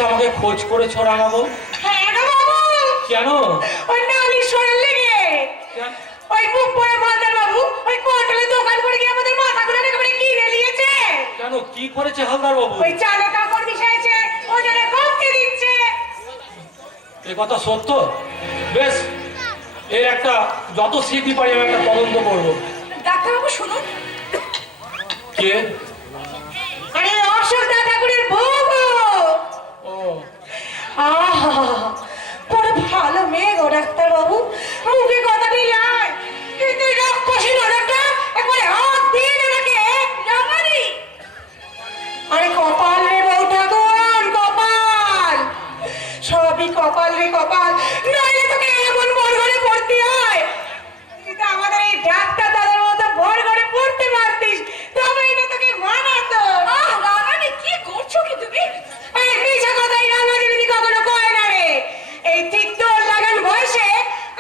আমাকে খোঁজ করেছো রাঙাবো? হ্যাঁ গো বাবু, কেন? ওই নালিশ করার লেগে। ওই মুখ পড়ে মালদার বাবু ওই কোটলে দোকান করে গিয়ে আমাদের মাথা ঘুরে একেবারে কিনে নিয়েছে। কেন, কি করেছে হালদার বাবু? ওই চালে কাপড় মিশাইছে, ও যেন কমকে দিচ্ছে। এ কথা সত্য? বেশ, এর একটা যত স্মৃতি পারি আমি একটা তদন্ত করবো। ডাক্তারবাবু শুনুন। কে? আরে অশোক দাদাগুড়ির বউ গো। ও, আহা, বড় ভালো মেয়ে গো ডাক্তারবাবু, মুখে কথা নিলাই কিন্তু রক্ষসী নরকটা একবারে হাত দিয়ে নাকে জামারি। আরে কপাল রে বউ ঠাকুর, কপাল, সবই কপাল রে কপাল, নইলে তোকে এমন বড় ঘরে পড়তে হয়। কিন্তু আমাদের এই ডাক্তার দাদার মতো বড় ঘরে পড়তে পারতিস তবেই না তোকে মানাতো। রাগানি কি করছো কি তুমি? এই মিছা কথাই রাগানি দিদি কখনো কয় না রে। এই ঠিক তোর লাগান বয়সে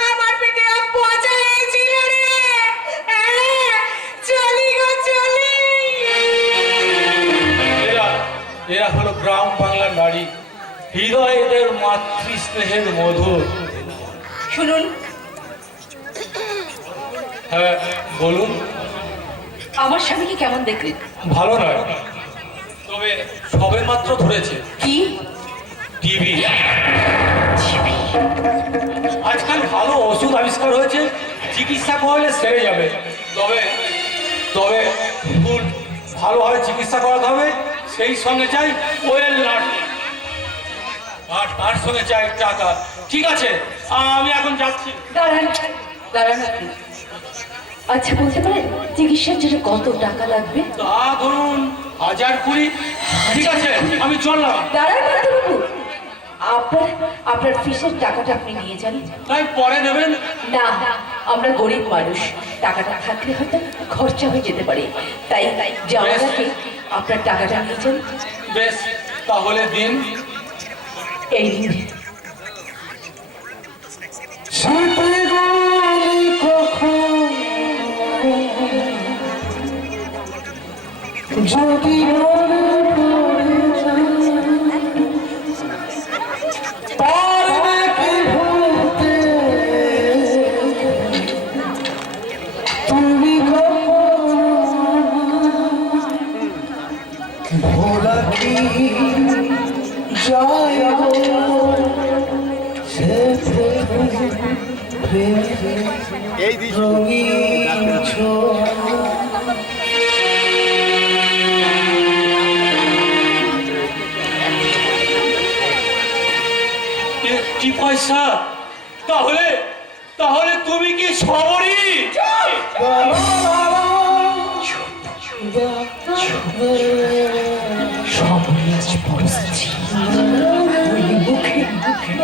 আমার পেটে পচা হয়েছিল রে। চলি গো চলি। এরা হলো গ্রাম বাংলার নারী, হৃদয় এদের মাতৃস্নেহের মধুর। শুনুন, হ্যাঁ বলুন। আমার স্বামীকে কেমন দেখলেন? ভালো নয়, তবে সবে মাত্র ধরেছে কি? টিভি। আজকাল ভালো ওষুধ আবিষ্কার হয়েছে, চিকিৎসা করলে সেরে যাবে। তবে তবে ফুল ভালোভাবে চিকিৎসা করাতে হবে। সেই সঙ্গে চাই ওয়েল নাট, আর তার সঙ্গে চাই টাকা। ঠিক আছে, আমি এখন যাচ্ছি। দাঁড়ান দাঁড়ান আপনি। আচ্ছা বলতে পারেন চিকিৎসার জন্য কত টাকা লাগবে? তা ধরুন 1000-20। ঠিক আছে, আমি চললাম। দাঁড়ান ডাক্তারবাবু, আপনার ফিসের টাকাটা আপনি নিয়ে যান। তাই পরে দেবেন? না, আমরা গরিব মানুষ, টাকাটা থাকলে হয়তো খরচা হয়ে যেতে পারে। তাই যাওয়ার আগে আপনার টাকাটা নিয়ে যান। বেশ, তাহলে দিন। এই নিন। যদি পারবে কি ভুলতে তুমি ভোলা কি যায় এই রঙিন ছোঁয়া। কি পয়সা? তাহলে তাহলে তুমি কি সবরি?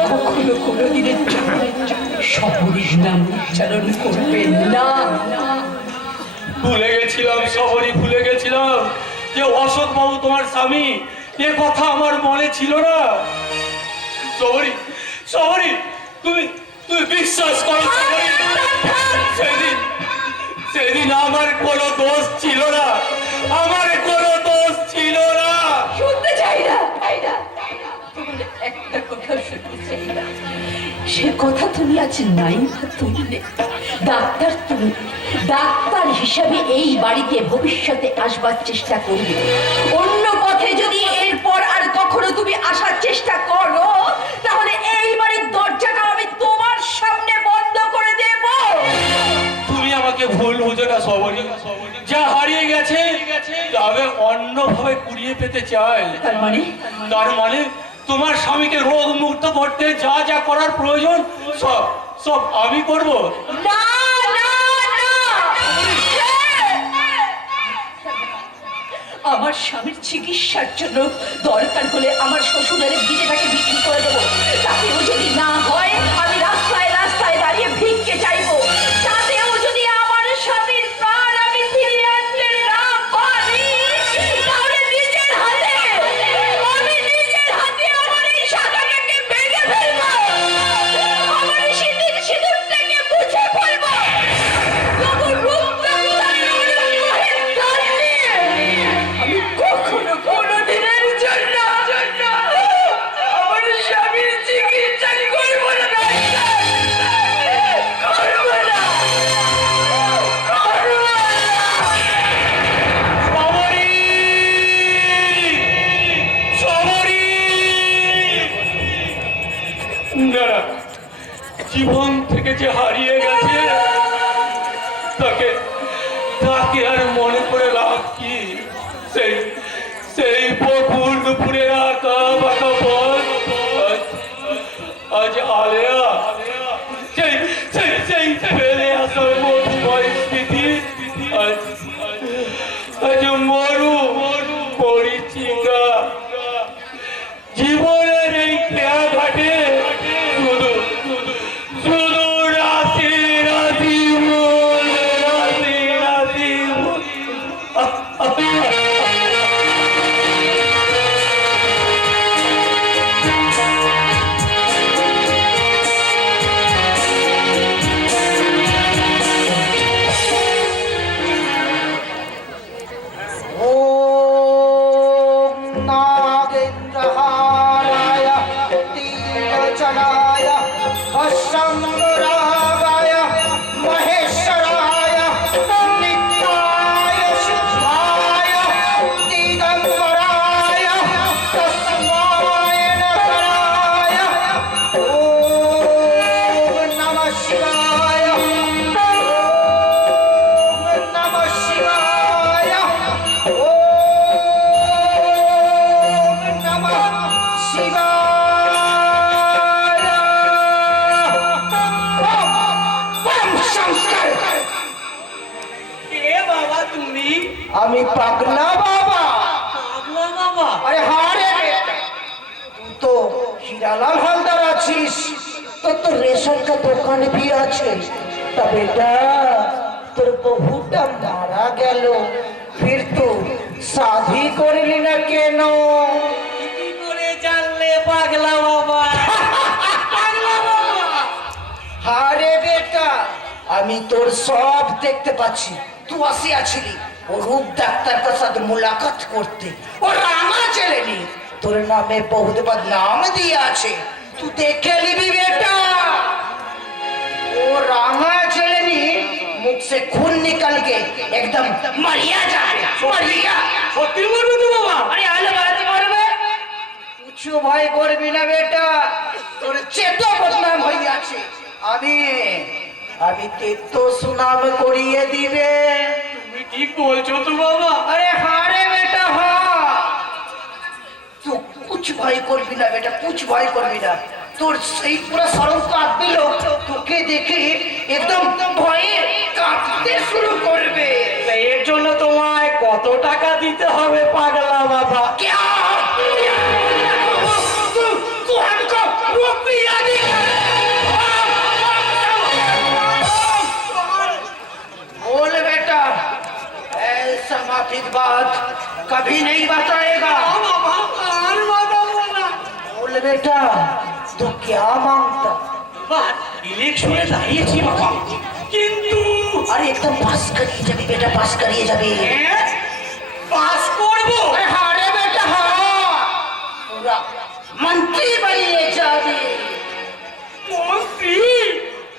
কখনো কোনোদিনের সবরীর নাম উচ্চারণ করবেন না। ভুলে গেছিলাম সবরি, ভুলে গেছিলাম যে অশোক বাবু তোমার স্বামী। এ কথা আমার মনে ছিল না। সবরি সবরি, তুমি তুমি বিশ্বাস করো সবরি, সেদিন আমার কোনো দোষ ছিল না, আমার কোনো দোষ ছিল না। শুনতে চাই না, তোমার একটা কথা শুনতে চাই না। সে কথা তুমি আজ নাই না তুললে। ডাক্তার হিসাবে এই বাড়িতে ভবিষ্যতে আসবার চেষ্টা করবে। অন্য পথে যদি এরপর আর কখনো তুমি আসার চেষ্টা করো তাহলে এই বাড়ির দরজাটা আমি তোমার সামনে বন্ধ করে দেব। তুমি আমাকে ভুল বুঝো না সবরি, যা হারিয়ে গেছে তবে অন্যভাবে কুড়িয়ে পেতে চাই। তার মানে তোমার স্বামীকে রোগ মুক্ত করতে যা যা করার প্রয়োজন সব সব আমি করব। না না না, আমার স্বামীর চিকিৎসার জন্য দরকার হলে আমার শ্বশুরের ভিটেটাকে বিক্রি করে দেবো। তাতেও যদি না হয় আমি রাস্তায় রাস্তায় দাঁড়িয়ে ভিক্ষে চাইবো। তাতেও যদি আমার স্বামীর প্রাণ আমি ফিরিয়ে আনতে না পারি তাহলে নিজের হাতে আমার এই শাখাটাকে ভেঙে ফেলবো। আমার সিঁদুরটাকে মুছে ফেলবো। তবু আমি কখনো কোনোদিনের জন্য না না, জীবন থেকে যে হারিয়ে গেছে তাকে তাকে আর মনে করে লাভ কি? সেই সেই বকুল দুপুরের আঁকা বাঁকা বল আজ আলেয়া সেই সেই সেই ফেলে আসার মধুময় স্মৃতি আজ আজ মরু পরিচিকা। জীবনের এই খেয়া ঘাটে শুধু শুধু রাতে রাতি মন, রাতে রাতি মন। ॐ नागेन्द्रहाराय तीरचनाय शम्भुरागाय महेश्वराय नित्याय शुद्धाय दिगम्बराय तस्माय नमः ॐ नमः शिवाय ॐ नमः शिवाय ॐ नमः शिवाय। बम शंकर। কে বাবা তুমি? আমি পাগলা বাবা। পাগলা বাবা? আরে হ্যাঁ রে বেটা, তুই তো हीरालाल हलदार আছিস, तो रेशन का दुकान भी আছে। তা बेटा তোর বহুটা মারা গেল, फिर तू शादी করলি না কেন? কি করে জানলে পাগলা বাবা? পাগলা বাবা? আরে বেটা, আমি তোর সব দেখতে পাচ্ছি। তুই আসিয়াছিলি ও রূপ ডাক্তার সাথে মুলাকাত করতে, ও রাঙা ছেলেনি, তোর নামে বহুত বদনাম দিয়ে আছে, তুই দেখে নিবি বেটা। ও রাঙা ছেলেনি মুখ से खून निकल के एकदम मरिया जाए, मरिया। সত্যি বলবো তো বাবা? আরে আলে বাড়াতে পারবে, কিছু ভয় করবি না বেটা, তোর চেতো বদনাম হয়ে আছে। আমি আমি তো সুনাম করিয়ে দিবে। তুমি ঠিক বলছো তো বাবা? আরে हाँ रे बेटा हाँ, तू कुछ भय করবি না বেটা, कुछ ভয় করবি না। তোর সেই পুরো সরম কাঁপবে, লোক তোকে দেখে একদম ভয়ে কাঁপতে শুরু করবে। এর জন্য তোমায় কত টাকা দিতে হবে পাগলা বাবা? क्या तू हमको रुपया दिखा? बोल बेटा, ऐसा माफिक बात कभी नहीं बताएगा। बोल बेटा, तू क्या मांगता? ইলেকশনে দাঁড়িয়েছি বাবা, কিন্তু अरे एकदम पास करिए जाबे बेटा, पास करिए जाबे। পাস করবো? अरे हाँ रे बेटा हाँ, पूरा मंत्री बनिए जाबे। মন্ত্রী?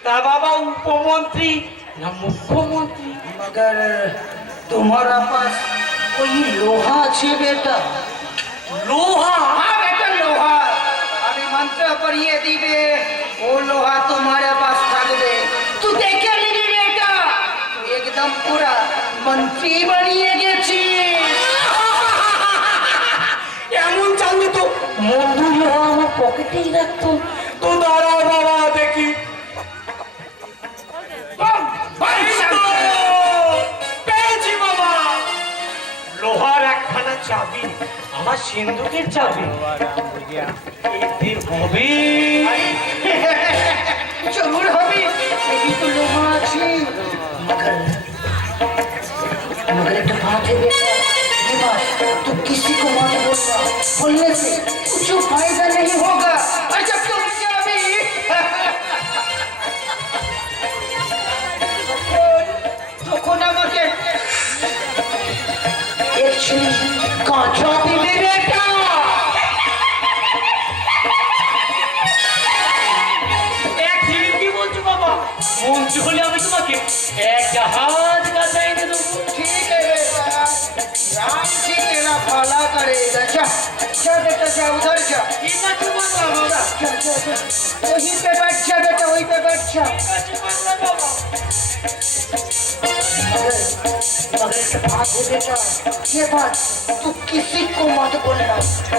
তা বাবা উপমন্ত্রী না মুখ্যমন্ত্রী? मगर तुम्हारा पास कोई लोहा है बेटा? লোহা? हाँ बेटा लोहा, अभी मंत्र पढ़िए दीबे, वो लोहा तुम्हारे पास থাকবে। तू देखे नहीं बेटा, तू एकदम पूरा मंत्री बनिए গেছিস। এমন চালু তো বন্ধু লোহা আমার পকেটেই রাখতো। তো দাঁড়াও বাবা দেখি। পেয়েছি বাবা, লোহার একখানা চাবি, আমার সিন্ধুকের চাবি। এতে হবে? जरूर हमें अभी तो लोहा আছে, मगर मगर एक बात है बेटा, ये बात तो किसी को मत बोलना, बोलने से कुछ फायदा नहीं होगा। अच्छा तुम क्या भी তখন আমাকে एक छिड़ी कांचा दिले बेटा। এক জিনিস কি বলছো বাবা? মন্ত্রী হলে আমি তোমাকে এক জাহাজ কাছে এনে দেবো। ठीक है बेटा, राम जी तेरा भला करेगा। जा जा बेटा, जा उधर जा। वहीं पे बैठ जा बेटा, वहीं पे बैठ जा। मगर एक बात है बेटा, ये बात तू किसी को मत बोलना।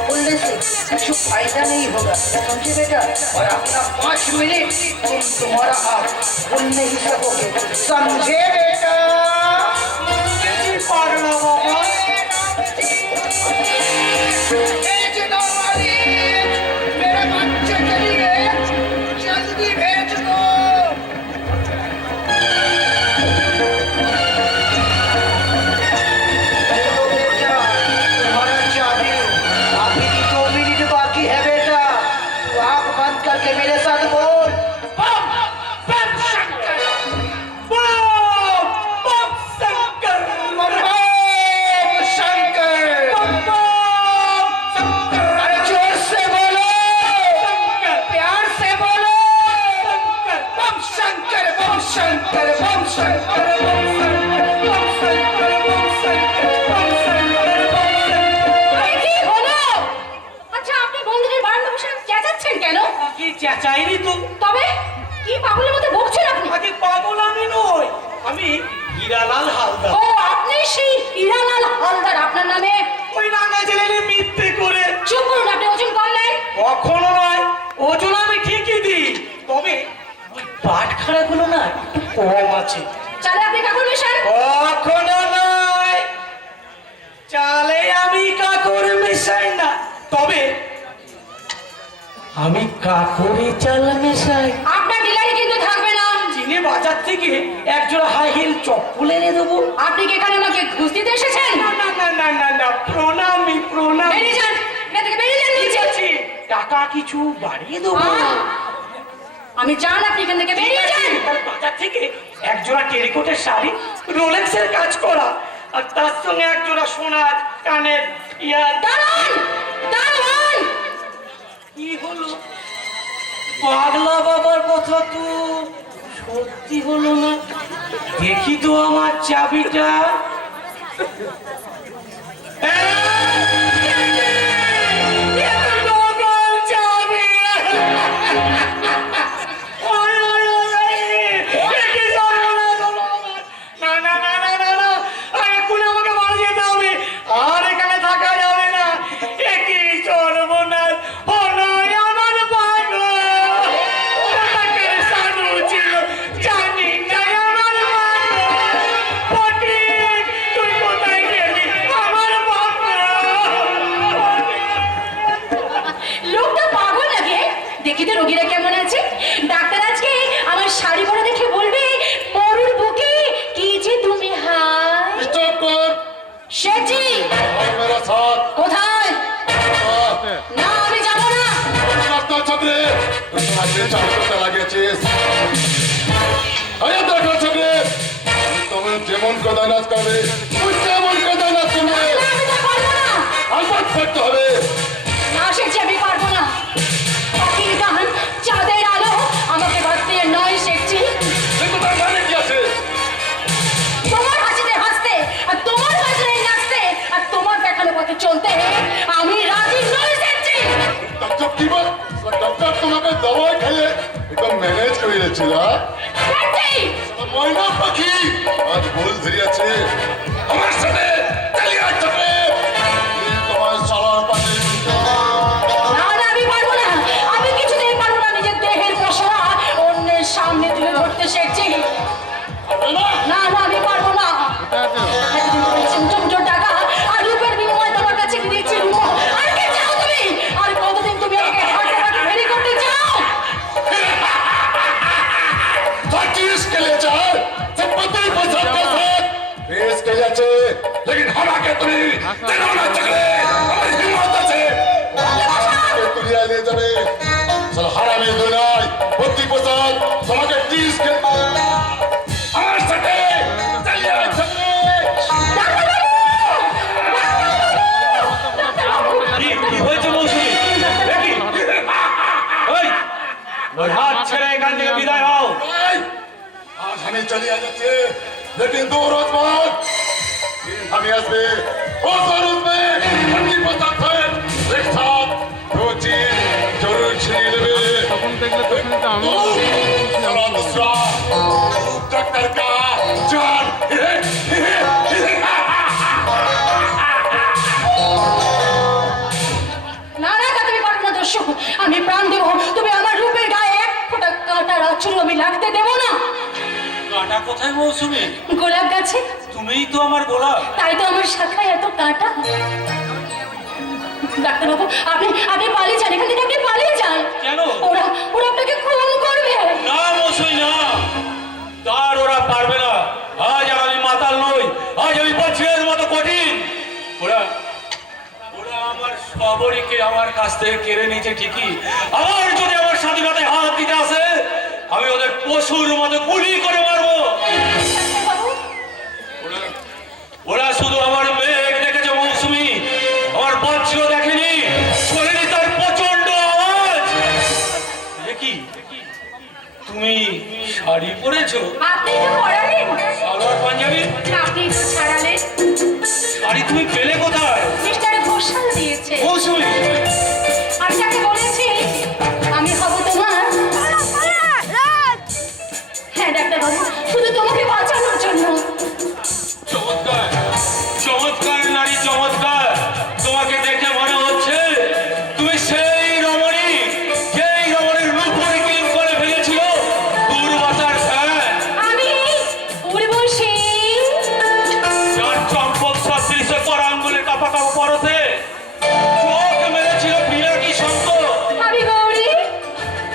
बोलने से कुछ फायदा नहीं होगा, समझे बेटा? और अपना 5 मिनट तुम तुम्हारा हाथ बोल नहीं सकोगे, समझे बेटा? मेरे बच्चे चली गए, जल्दी भेज दो। तुम्हारा चाबी, अभी भी 2 मिनट बाकी है बेटा। तू आँख बंद करके मेरे साथ बोल, बम बम शंकर, बम बम शंकर, बम शंकर, बम शंकर। अरे जोर से बोलो, प्यार से बोलो, बम शंकर, बम शंकर, बम शंकर, बम शंकर, बम शंकर, बम शंकर, बम शंकर, बम शंकर। আরে কি হলো? আচ্ছা আপনি মন্দিরের বারান্দা বসে চেঁচাচ্ছেন কেন? কি চাইনি তো? তবে কি পাগলের মতো বকছেন আপনি? আগে পাগল আমি নই, আমি হীরালাল হালদার। ও আপনি সেই হীরালাল হালদার, আপনার নামে ওই রাঙা জেলে মিথ্যে করে। চুপ করুন, আপনি ওজন কম নেন। কখনো নয়, ওজন আমি ঠিকই দিই, তবে ওই পাটখানাগুলো না একটু কম আছে। চালে আপনি কাকুর মেশান। কখনো নয়, চালে আমি কাকুর মেশাই না, তবে আমি কাকুরি চাল মেশাই। আপনার ডিলারে কিন্তু থাকবে না। চিনে বাজার থেকে এক জোড়া হাই হিল চপ্পল এনে দেবো। আপনি কি এখানে আমাকে ঘুষ দিতে এসেছেন? না না না না না না, প্রণামী প্রণামী। বেরিয়ে যান, এখান থেকে বেরিয়ে যান নিচে। আছে, টাকা কিছু বাড়িয়ে দেবো। আমি জান আপনি এখান থেকে বেরিয়ে যান। তার বাজার থেকে এক জোড়া টেরিকটের শাড়ি, রোলেক্সের কাজ করা, আর তার সঙ্গে এক জোড়া সোনার কানের ইয়ার। দাঁড়ান, দাঁড়ান। কি হলো? পাগলা বাবার কথা তো সত্যি হলো না। দেখি তো আমার চাবিটা। আর এখানে থাকা যাবে না, একই সর্বনাশ হলো আমার ভাগ্য। সাধু ছিল, জানি না আমার ভাগ্য। ফটিক, তুই কোথায় গেলি আমার ভাগ্য? লোকটা পাগল লাগে। দেখি তো রোগীরা কেমন আছে। ডাক্তার আজকে আমার শাড়ি পরা দেখে বলবে, মরুর বুকে কি যে তুমি হায়। स्टॉप कर। শেঠজি और मेरा साथ কোথায়? না আমি যাবো না। রাস্তা ছাত্রে সামনে চালু করতে লাগিয়েছিস। আরে দেখো ছাত্রে, তুমি যেমন কথা নাচ করবে তুই তেমন কথা নাচ করবে। না, আমি তা পারবো না। আলবাত করতে হবে। না শেঠজি, আমি পারবো না। পাখির গান, চাঁদের আলো আমাকে বাদ দিয়ে নয় শেঠজি। কিন্তু তার মানে কি আছে? তোমার হাসিতে হাসতে আর তোমার বাজনায় নাচতে আর তোমার দেখানো পথে চলতে আমি রাজি নই শেঠজি। ডক্টর কি বল? ডক্টর তোমাকে দওয়াই খেয়ে একদম ম্যানেজ করে দিয়েছিল। শেঠজি ময়না পাখি আজ ভুল ধরিয়াছে। আমার সাথে চালিয়ে যাবে। তোমার চলার পাশে না না, আমি পারবো না। আমি কিছুতেই পারবো না নিজের দেহের পশরা অন্যের সামনে তুলে ধরতে শেখছি। না না, আমি পারবো না। এতদিন করেছেন ছোট টাকা আর রূপের বিনিময়ে তোমার কাছে দিয়েছি রূপ। আর কে চাও তুমি? আর কতদিন তুমি আমাকে হাতে হাতে ফেরি করতে চাও? 25 के लिए चार 50% के साथ पेश के जाचे। लेकिन हमारे तुरी तेरा ना चले हमारी हिम्मत আছে के तुरिया ले যাবে। চল হারামে দুনাই 50% তোমাকে 30 के আমার সাথে চালিয়ে যাবে। কি হয়েছে মৌসুমী? দেখি ওই ওই হাত ছেড়ে এখান থেকে বিদায় হও। आज हमें चलिए जाते लेकिन 2 रोज बाद আমি আসবে ও जरूर में पट्टी पता है एक साथ दो चीज जरूर छीन लेवे তখন দেখলে তখন তো আমি चलो दूसरा डॉक्टर का जान না না তুমি পারো না দর্শক, আমি প্রাণ দেবো, তুমি আমার রূপের গায়ে এক ফোঁটা কাঁটার আঁচড় আমি লাগতে দেবো না। কাঁটা কোথায় মৌসুমী? গোলাপ গাছে, তুমিই তো আমার গোলাপ। তাই তো আমার শাখায় এত কাঁটা। ডাক্তারবাবু, আপনি আপনি পালিয়ে যান, এখান থেকে আপনি পালিয়ে যান। কেন? ওরা ওরা আপনাকে খুন করবে। না মৌসুমী না, তার ওরা পারবে না। আজ আর আমি মাতাল নই, আজ আমি বজ্রের মতো কঠিন। ওরা ওরা আমার সবরীকে আমার কাছ থেকে কেড়ে নিয়েছে ঠিকই, আবার যদি আমার স্বাধীনতায় হাত দিতে আসে আমি ওদের পশুর মতো গুলি করে মারবো। ডাক্তারবাবু, ওরা শুধু আমার মেঘ দেখেছে মৌসুমী, আমার বজ্র দেখেনি। শোনেনি তার প্রচন্ড আওয়াজ। দেখি তুমি শাড়ি পরেছো, আপনি তো পড়ালেন, সালোয়ার পাঞ্জাবি, আপনি তো ছাড়ালেন। শাড়ি তুমি পেলে কোথায় মিস্টার ঘোষাল দিয়েছে। মৌসুমী? আমি তাকে বলেছি আমি হব তোমার। হ্যাঁ ডাক্তারবাবু, শুধু তোমাকে বাঁচানোর জন্য। চমৎকার চমৎকার নারী, চমৎকার। তোমাকে দেখে মনে হচ্ছে তুমি সেই রমণী, যেই রমণীর রূপ পরিকিন করে ফেলেছিল দুর্বাসার ফ্যান। আমি উর্বশী, যার চম্পক সদৃশ্য করাঙ্গুলের কাপা কাপা পরতে চোখ মেরেছিল পিনাকি শঙ্খ, আমি গৌরী,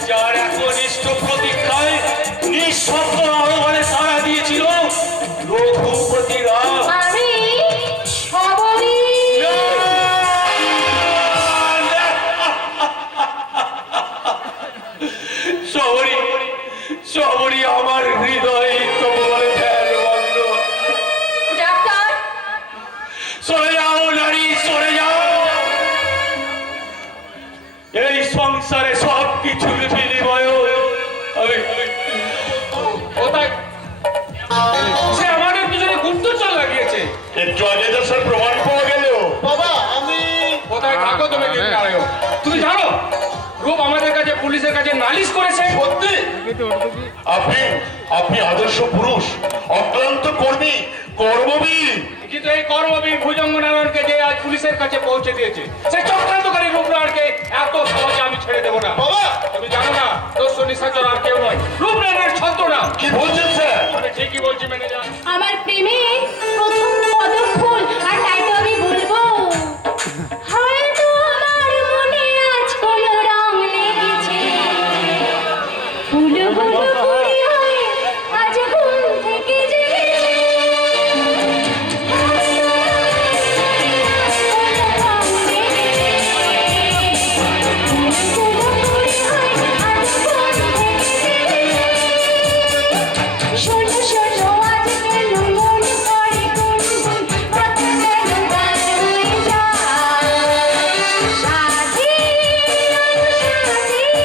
যার একনিষ্ঠ প্রতীক্ষায় নিঃশব্দ আহ্বানে সাড়া দিয়েছিল রঘুপতি রাম। আমি সবরী। শহরী শহরী আমার হৃদয় তোমার ধ্যান মগ্ন। ডাক্তার, সরে যাও নারী, সরে যাও। এই সংসারে সব কিছুর বিনিময় আমি কোথায় সে আমাদের পিছনে গুপ্তচর লাগিয়েছে। একটু আগে তো স্যার প্রমাণ পাওয়া গেল। বাবা আমি কোথায় থাকো তুমি কেন? তুমি জানো রূপ আমাদের কাছে পুলিশের কাছে নালিশ করেছে। সত্যি আপনি আপনি আদর্শ পুরুষ, অক্লান্ত কর্মী, কর্মবীর। কিন্তু এই কর্মবীর ভুজঙ্গনারায়ণকে যে আজ পুলিশের কাছে পৌঁছে দিয়েছে, সেই চক্রান্তকারী রূপনারায়ণকে এত সহজে আমি ছেড়ে দেবো না। বাবা তুমি জানো না দস্যু নিশাচর আর কেউ নয়, রূপনারায়ণের ছদ্মনাম। কি বলছেন স্যার? আমি ঠিকই বলছি ম্যানেজার। আমার প্রেমে প্রথম পদক ফুল, আর তাই তো আমি বলবো হয়তো আমার মনে আজ কোনো রং লেগেছে। ফুলগুলো কুড়ি হয়ে আজ ঘুম থেকে জেগেছে। শোনো শোনো আজ কেন মন করে গুনগুন, কথা যেন গান হয়ে যায়। সাথী সাথী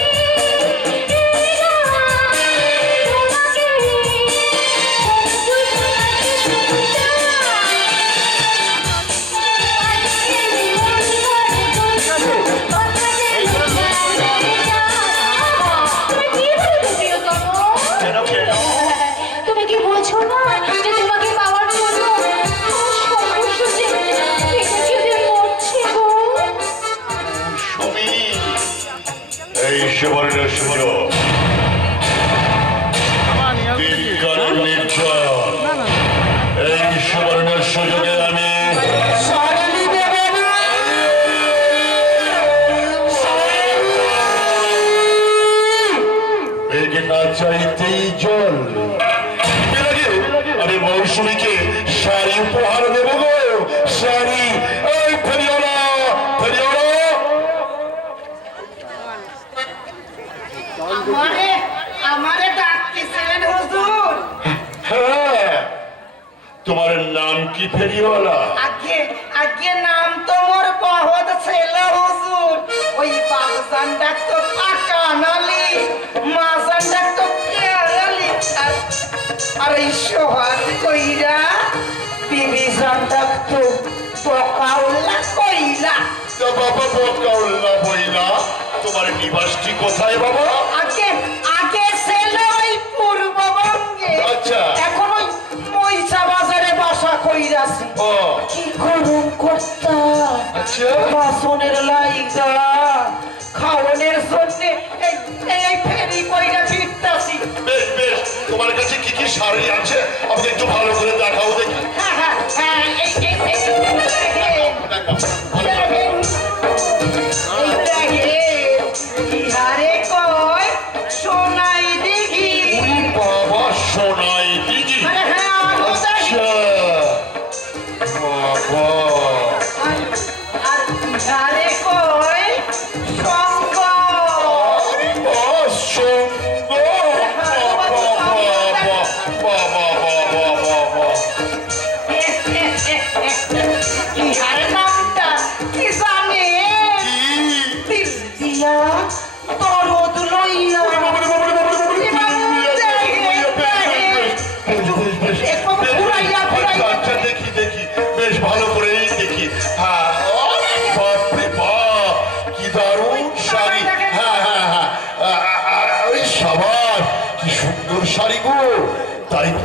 তোমাকে তুমি কি বোঝো না যে তোমাকে পাওয়ার জন্য আমার সমস্ত যে কেঁদে কেঁদে মরছে গো। সুমি, এই সুবর্ণ সুযোগ, তিনকালের নির্জন, এই সুবর্ণ সুযোগে আমি বেগে না চাইতেই জল। এর আগে আমি মৌসুমীকে শাড়ি উপহার দেব গো, শাড়ি। এই ফেরিওয়ালা, ফেরিওয়ালা, আমারে ডাকতেছিলেন হুজুর? হ্যাঁ, তোমার নাম কি ফেরিওয়ালা? আগে আগে নাম তো মোর বহুত ছিল হুজুর। ওই বাবজান ডাকতো পাকানালি, মাজান ডাকতো কেয়ালি, আর এই সোহাগ কইরা বিবি জানটা তা বাবা বকাউল্লা বইলা তোমার নিবাসটি কোথায় বাবা? আগে আগে ছিল ওই পূর্ববঙ্গে, আচ্ছা। এখন ওই মইসা বাজারে বাসা কইরাছি। ও কি করুম কর্তা, আচ্ছা। বাসনের লাইগা খাওয়ানোর জন্যে এই ফেরি কইরা ফিরতাছি। বেশ বেশ, তোমার কাছে কি কি শাড়ি আছে আমাকে একটু ভালো করে দেখাও দেখি। হ্যাঁ হ্যাঁ হ্যাঁ, এই দেখাও, ভালো করে। ইহারে কয় সোনাই দিঘি। বাবা সোনাই দিদি। আরে হ্যাঁ, আরো দেখি। আচ্ছা বাবা, আর ইহারে কয় সঙ্গ। অসংগ। ইহারে নামটা কি জানে? দিয়া দরদ লইয়া। একটু ঘুরাইয়া ঘুরাইয়া। আচ্ছা দেখি দেখি, বেশ ভালো করেই দেখি। হ্যাঁ, বাপরে বাপ, কি দারুণ শাড়ি। হ্যাঁ হ্যাঁ হ্যাঁ, ওই সাবাস, কি সুন্দর শাড়ি গো, তাই তো।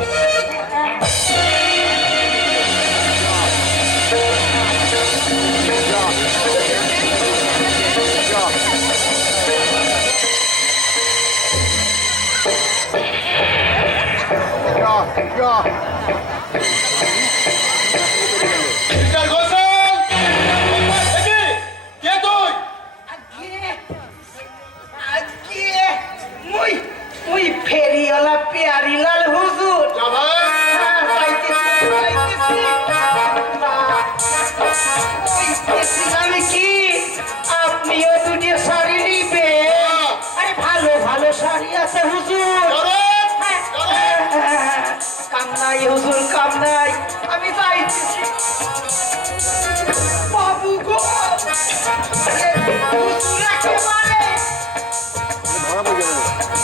মিস্টার ঘোষাল, কে তুই? মুই ফেরিওয়ালা পেয়ারিলাল হুজুর। জামাই, আমি কি আপনিও দুটি শাড়ি নিবে? আরে ভালো ভালো শাড়ি আছে হুজুর। কাম নাই হুজুর, কাম নাই, আমি যাইতেছি। বাবু গো, হুজুর একেবারে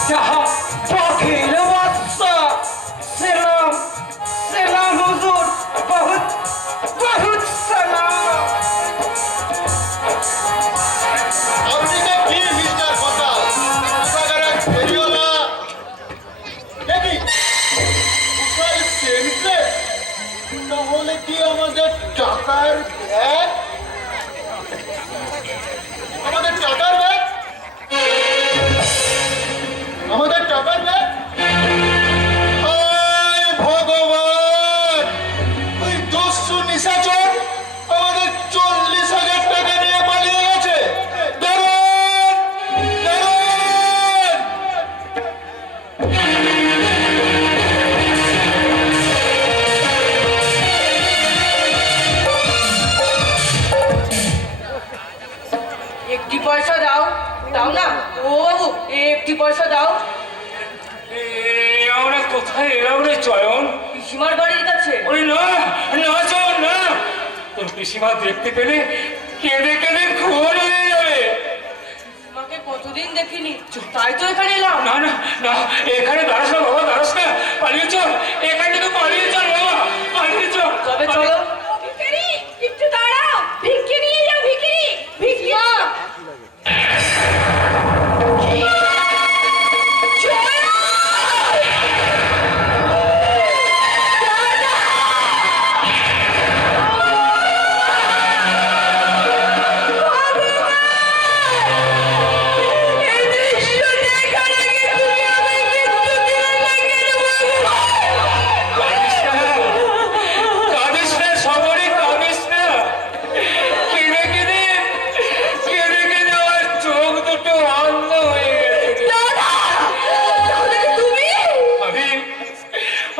যাহা পাখির বাচ্চা। সেলাম সেলাম হুজুর, বহুত বহুত সেলাম। আপনি তো কি মিস্টার ঘোষাল, কোথাকার এক ফেরিওয়ালা? দেখি, কোথায় সেন্টে? তাহলে কি আমাদের টাকার ব্যাগ? আমাদের টাকার ব্যাগ? আমাদের টাকার ব্যাগ? হায় ভগবান, ওই দস্যু নিশাচর আমাদের 40,000 টাকা নিয়ে পালিয়ে গেছে। দারুণ দারুণ। একটি পয়সা দাও, দাও না ও বাবু, একটি পয়সা দাও। আমরা কোথায় এলাম রে চয়ন? পিসিমার বাড়ির কাছে। ওরে না না চয়ন না, তোর পিসিমা দেখতে পেলে কেঁদে কেঁদে খুন হয়ে যাবে। তোমাকে কতদিন দেখিনি, তাই তো এখানে এলাম। না না না, এখানে দাঁড়াস না বাবা, দাঁড়াস না, পালিয়ে চল, এখান থেকে পালিয়ে চল বাবা, পালিয়ে চল। তবে চলো। ভিখারি, একটু দাঁড়াও, ভিক্ষে নিয়ে যাও, ভিখারি, ভিক্ষে। কাঁদিস না সবরই, কাঁদিস না। কেঁদে কেঁদে কেঁদে কেঁদে আমার চোখ দুটো অন্ধ হয়ে গেছে। তুমি আমি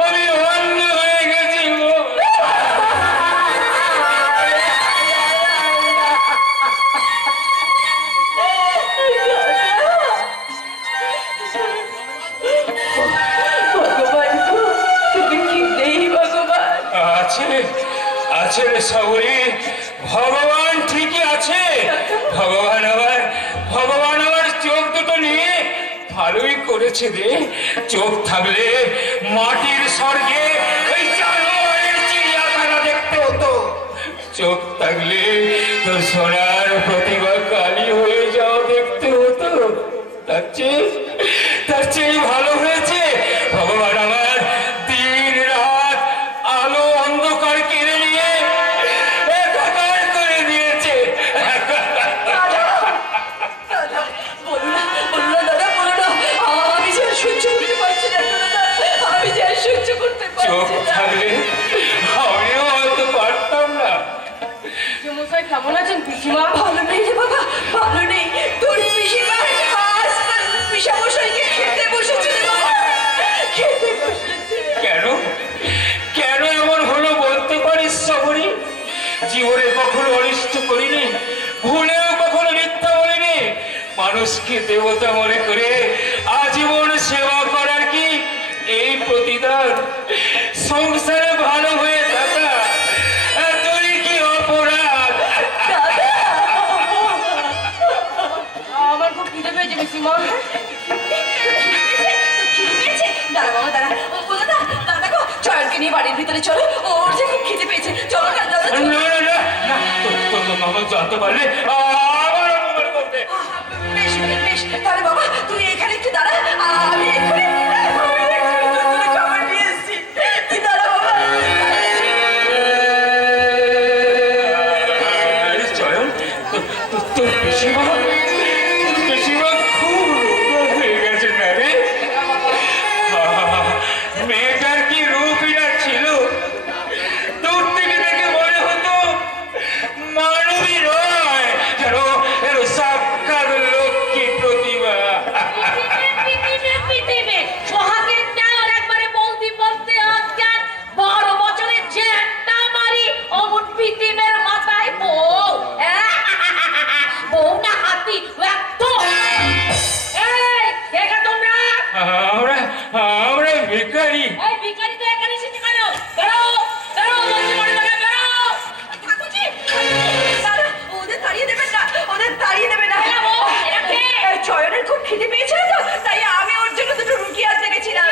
আমি অন্ধ হয়ে গেছি গো। ভগবান গো, তুমি কি নেই ভগবান? আছে আছে রে সবরি, ভগবান ঠিকই আছে। ভগবান আমার চোখ দুটো নিয়ে ভালোই করেছে রে। চোখ থাকলে মাটির স্বর্গে ওই জানোয়ারের চিড়িয়াখানা দেখতে হতো। চোখ থাকলে তোর সোনার প্রতিভা কালি হয়ে যাও দেখতে হতো। তার চেয়ে ভালো হয়েছে ভগবান আমার দিন রাত আলো অন্ধকার কেড়ে নিয়ে একাকার করে দিয়েছে। বলো না দাদা, বলো না। আমি যে আর সহ্য করতে পারছি না দাদা, আমি যে আর সহ্য করতে চোখ পারছি না। থাকলে আমিও হয়তো পারতাম না। মশাই কেমন আছেন পিসিমা? ভালো নেই রে বাবা, ভালো নেই। তোর পিসিমা আজ পিসামশাইকে খেতে বসেছে রে বাবা, খেতে বসেছে। কেন এমন হলো বলতে পারিস সবরি? জীবনে কখনো অনিষ্ট করিনি, ভুলেও কখনো মিথ্যা বলিনি। মানুষকে দেবতা মনে করে আজীবন সেবা করার কি এই প্রতিদান? সংসারে ভালো হয়ে থাকা এতই কি অপরাধ? আমার খুব খিদে পেয়েছে পিসিমা। দাঁড়া বাবা, দাঁড়া। ও দাদা, দাদা গো, জয়নকে নিয়ে বাড়ির ভিতরে চলো, ওর যে খুব খিদে পেয়েছে। চলো না দাদা, চলো। না, তোর মামা জানতে পারলে আবার অপমান করবে। বেশ বেশ, তাহলে বাবা তুই এখানে একটু দাঁড়া, আমি এক্ষুনি তোর জন্য খাবার নিয়ে এসেছি। তুই দাঁড়া বাবা। আরে চয়ন, তোর পিসিমা খুব রোগা হয়ে গেছে না রে? মেয়েটার কি রূপই না ছিল! দূর থেকে দেখে মনে হতো মানবী নয়, যেন সাক্ষাৎ লক্ষ্মী প্রতিভা। পৃথিবী সোহাগের টায়ার একবারে বৌদি বলতে অজ্ঞান। 12 বছরের যে একটা মারি অমন পৃথিবীর মাথায় বউ। বউ না হাতি একদম। এই দেখা তোমরা আমরা ভিখারি। এই ভিখারি তো এখানে এসেছে কেন? বেরো বেরো, বলছি মনে থাকে বেরো। ঠাকুরজি দাদা, ওদের তাড়িয়ে দেবেন না, ওদের তাড়িয়ে দেবেন না। এরা বউ, এরা কে? এই জয়নের খুব খিদে পেয়েছিল তো, তাই আমি ওর জন্য দুটো রুটি আনতে গেছিলাম।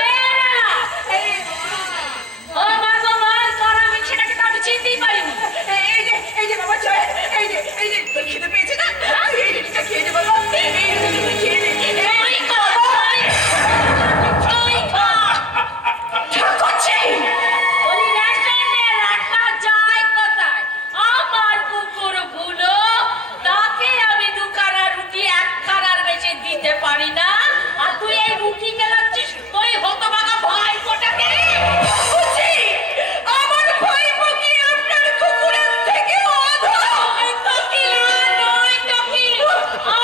ও মা গো মা, কারা আমি সেটাকে তো আমি চিনতেই পারিনি। এই যে বাবা জয়, এই যে তোর খিদে পেয়েছে না, এই রুটিটা খেয়ে নে বাবা, এই রুটিটা খেয়ে নে। ওই কর, ওই কর। ঠাকুরজি, বলি রেশনে রাখা যায় কোথায়? আমার কুকুর ভুলো, তাকে আমি 2 খানা রুটি 1 খানার বেশি দিতে পারি না। আর তুই এই রুটি গেলাচ্ছিস তুই হতভাগা ভাই কোটাকে। ঠাকুরজি, আমার ভাইপো কি আপনার কুকুরের থেকে অধম? নয় তো কি না, নয় তো কি।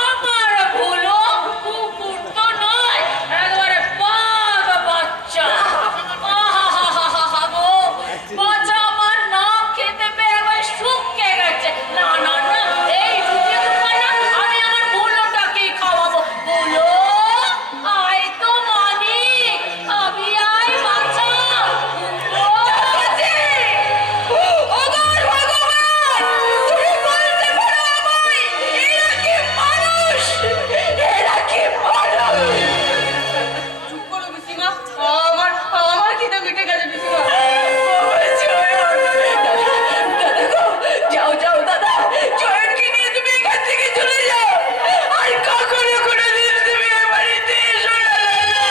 আমার ভুলো কুকুর তো নয়, একেবারে বাঘ বাচ্চা। আহাহাহাহা গো, বাচ্চা আমার না খেতে পেয়ে একবার শুকিয়ে গেছে। না না না, এই রুটি দুখানা আমি আমার ভুলোটাকেই খাওয়াবো। ভুলো, আয় তো মানিক, আমি আয় বাচ্চা। ভুলো। ঠাকুরজি, ওগো ভগবান, তুমি বলতে পারো আমায়, এরা কি মানুষ? এরা কি মানুষ? চুপ করো পিসিমা, আমার খিদে মিটে গেছে পিসিমা। দাদা গো, যাও দাদা, জয়নকে নিয়ে তুমি এখান থেকে চলে যাও। আর কখনো কোনোদিন তুমি এ বাড়িতে এসো না দাদা।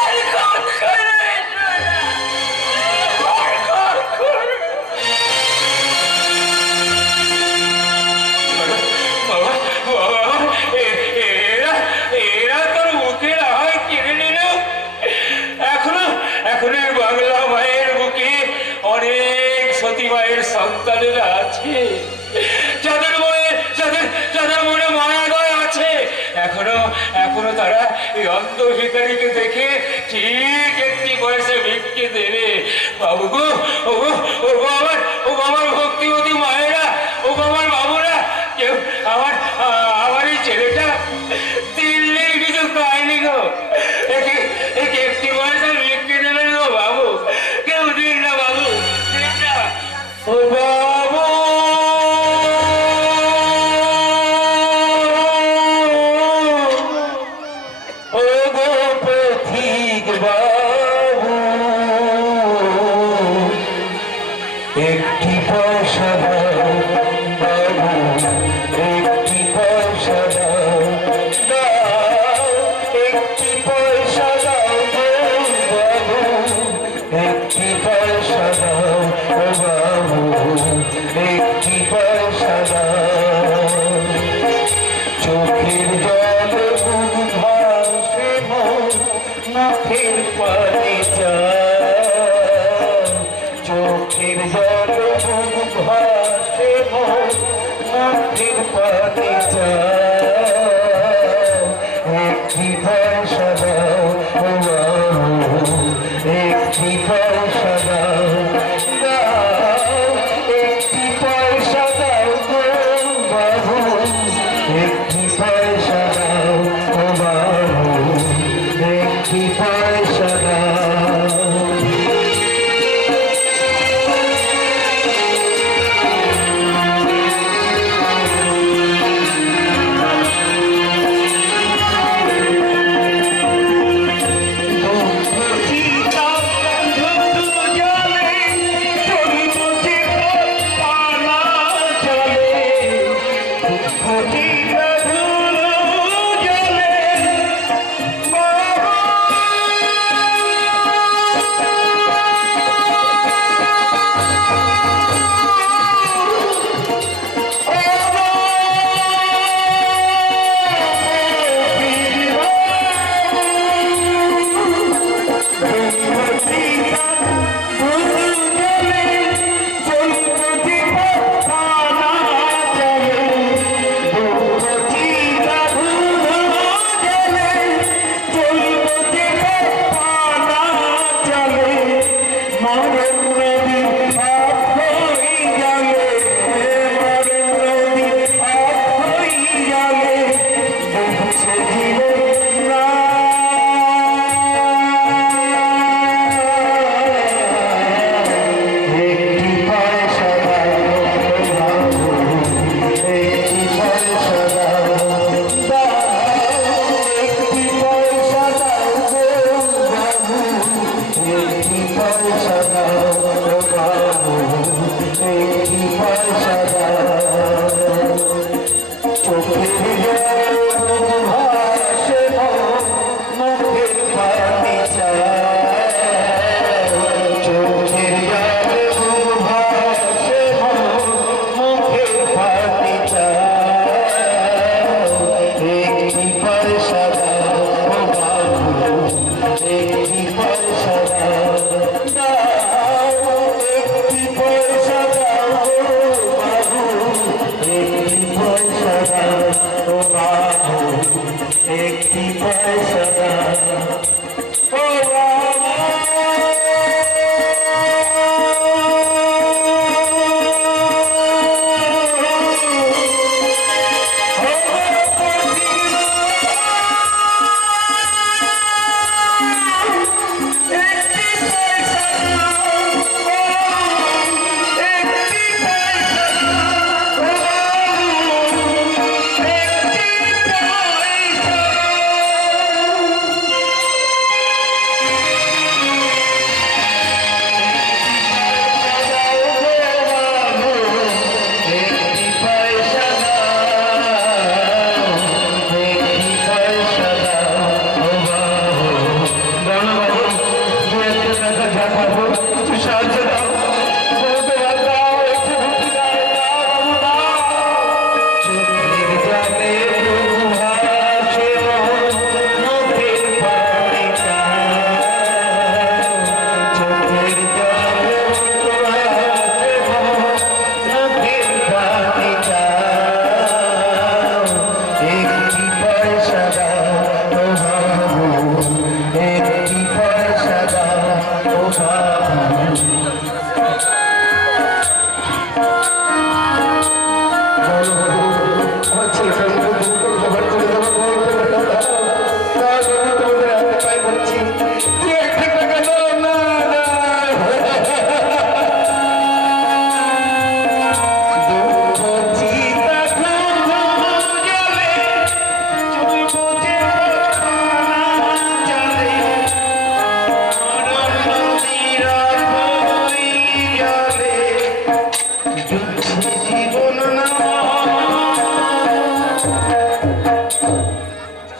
আর কখনো এসো না। আর কখনো। বাবা, এরা তোর বুকের আহার কেড়ে নিল। এখনো এই বাংলা মায়ের বুকে অনেক সতী মায়ের সন্তানেরা আছে, যাদের মনে মায়া দয়া আছে। এখনো তারা এই অন্ধ ভিখারিকে দেখে ঠিক একটি বয়সে ভিক্ষে দেবে। বাবু গো, ও আমার ভক্তিবতী মায়েরা, ও আমার বাবুরা, কেউ আমার এই ছেলেটা দিল্লির কিছু পায়নি গো। একে একটি পয়সা বিক্রি দেবেন গো বাবু, কেউ দিন না বাবু, দিন না। ও বাবু, ও গো পথিক বাবু, একটি পয়সা দাও। পয়সা দাও গো বাবু, একটি পয়সা দাও ও বাবু, একটি পয়সা দাও। চোখের জল বুক ভাসে মন, মুখের পানে যায়। চোখের জল বুক ভাসে মন, মুখের পানে যায়। একটি পয়সা দাও ও বাবু, একটি পয়সা দাও, দাও একটি পয়সা দাও গো বাবু, একটি পয়সা দাও ও বাবু, একটি পয়সা দাও।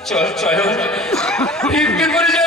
চল চল ভিক্ষে করে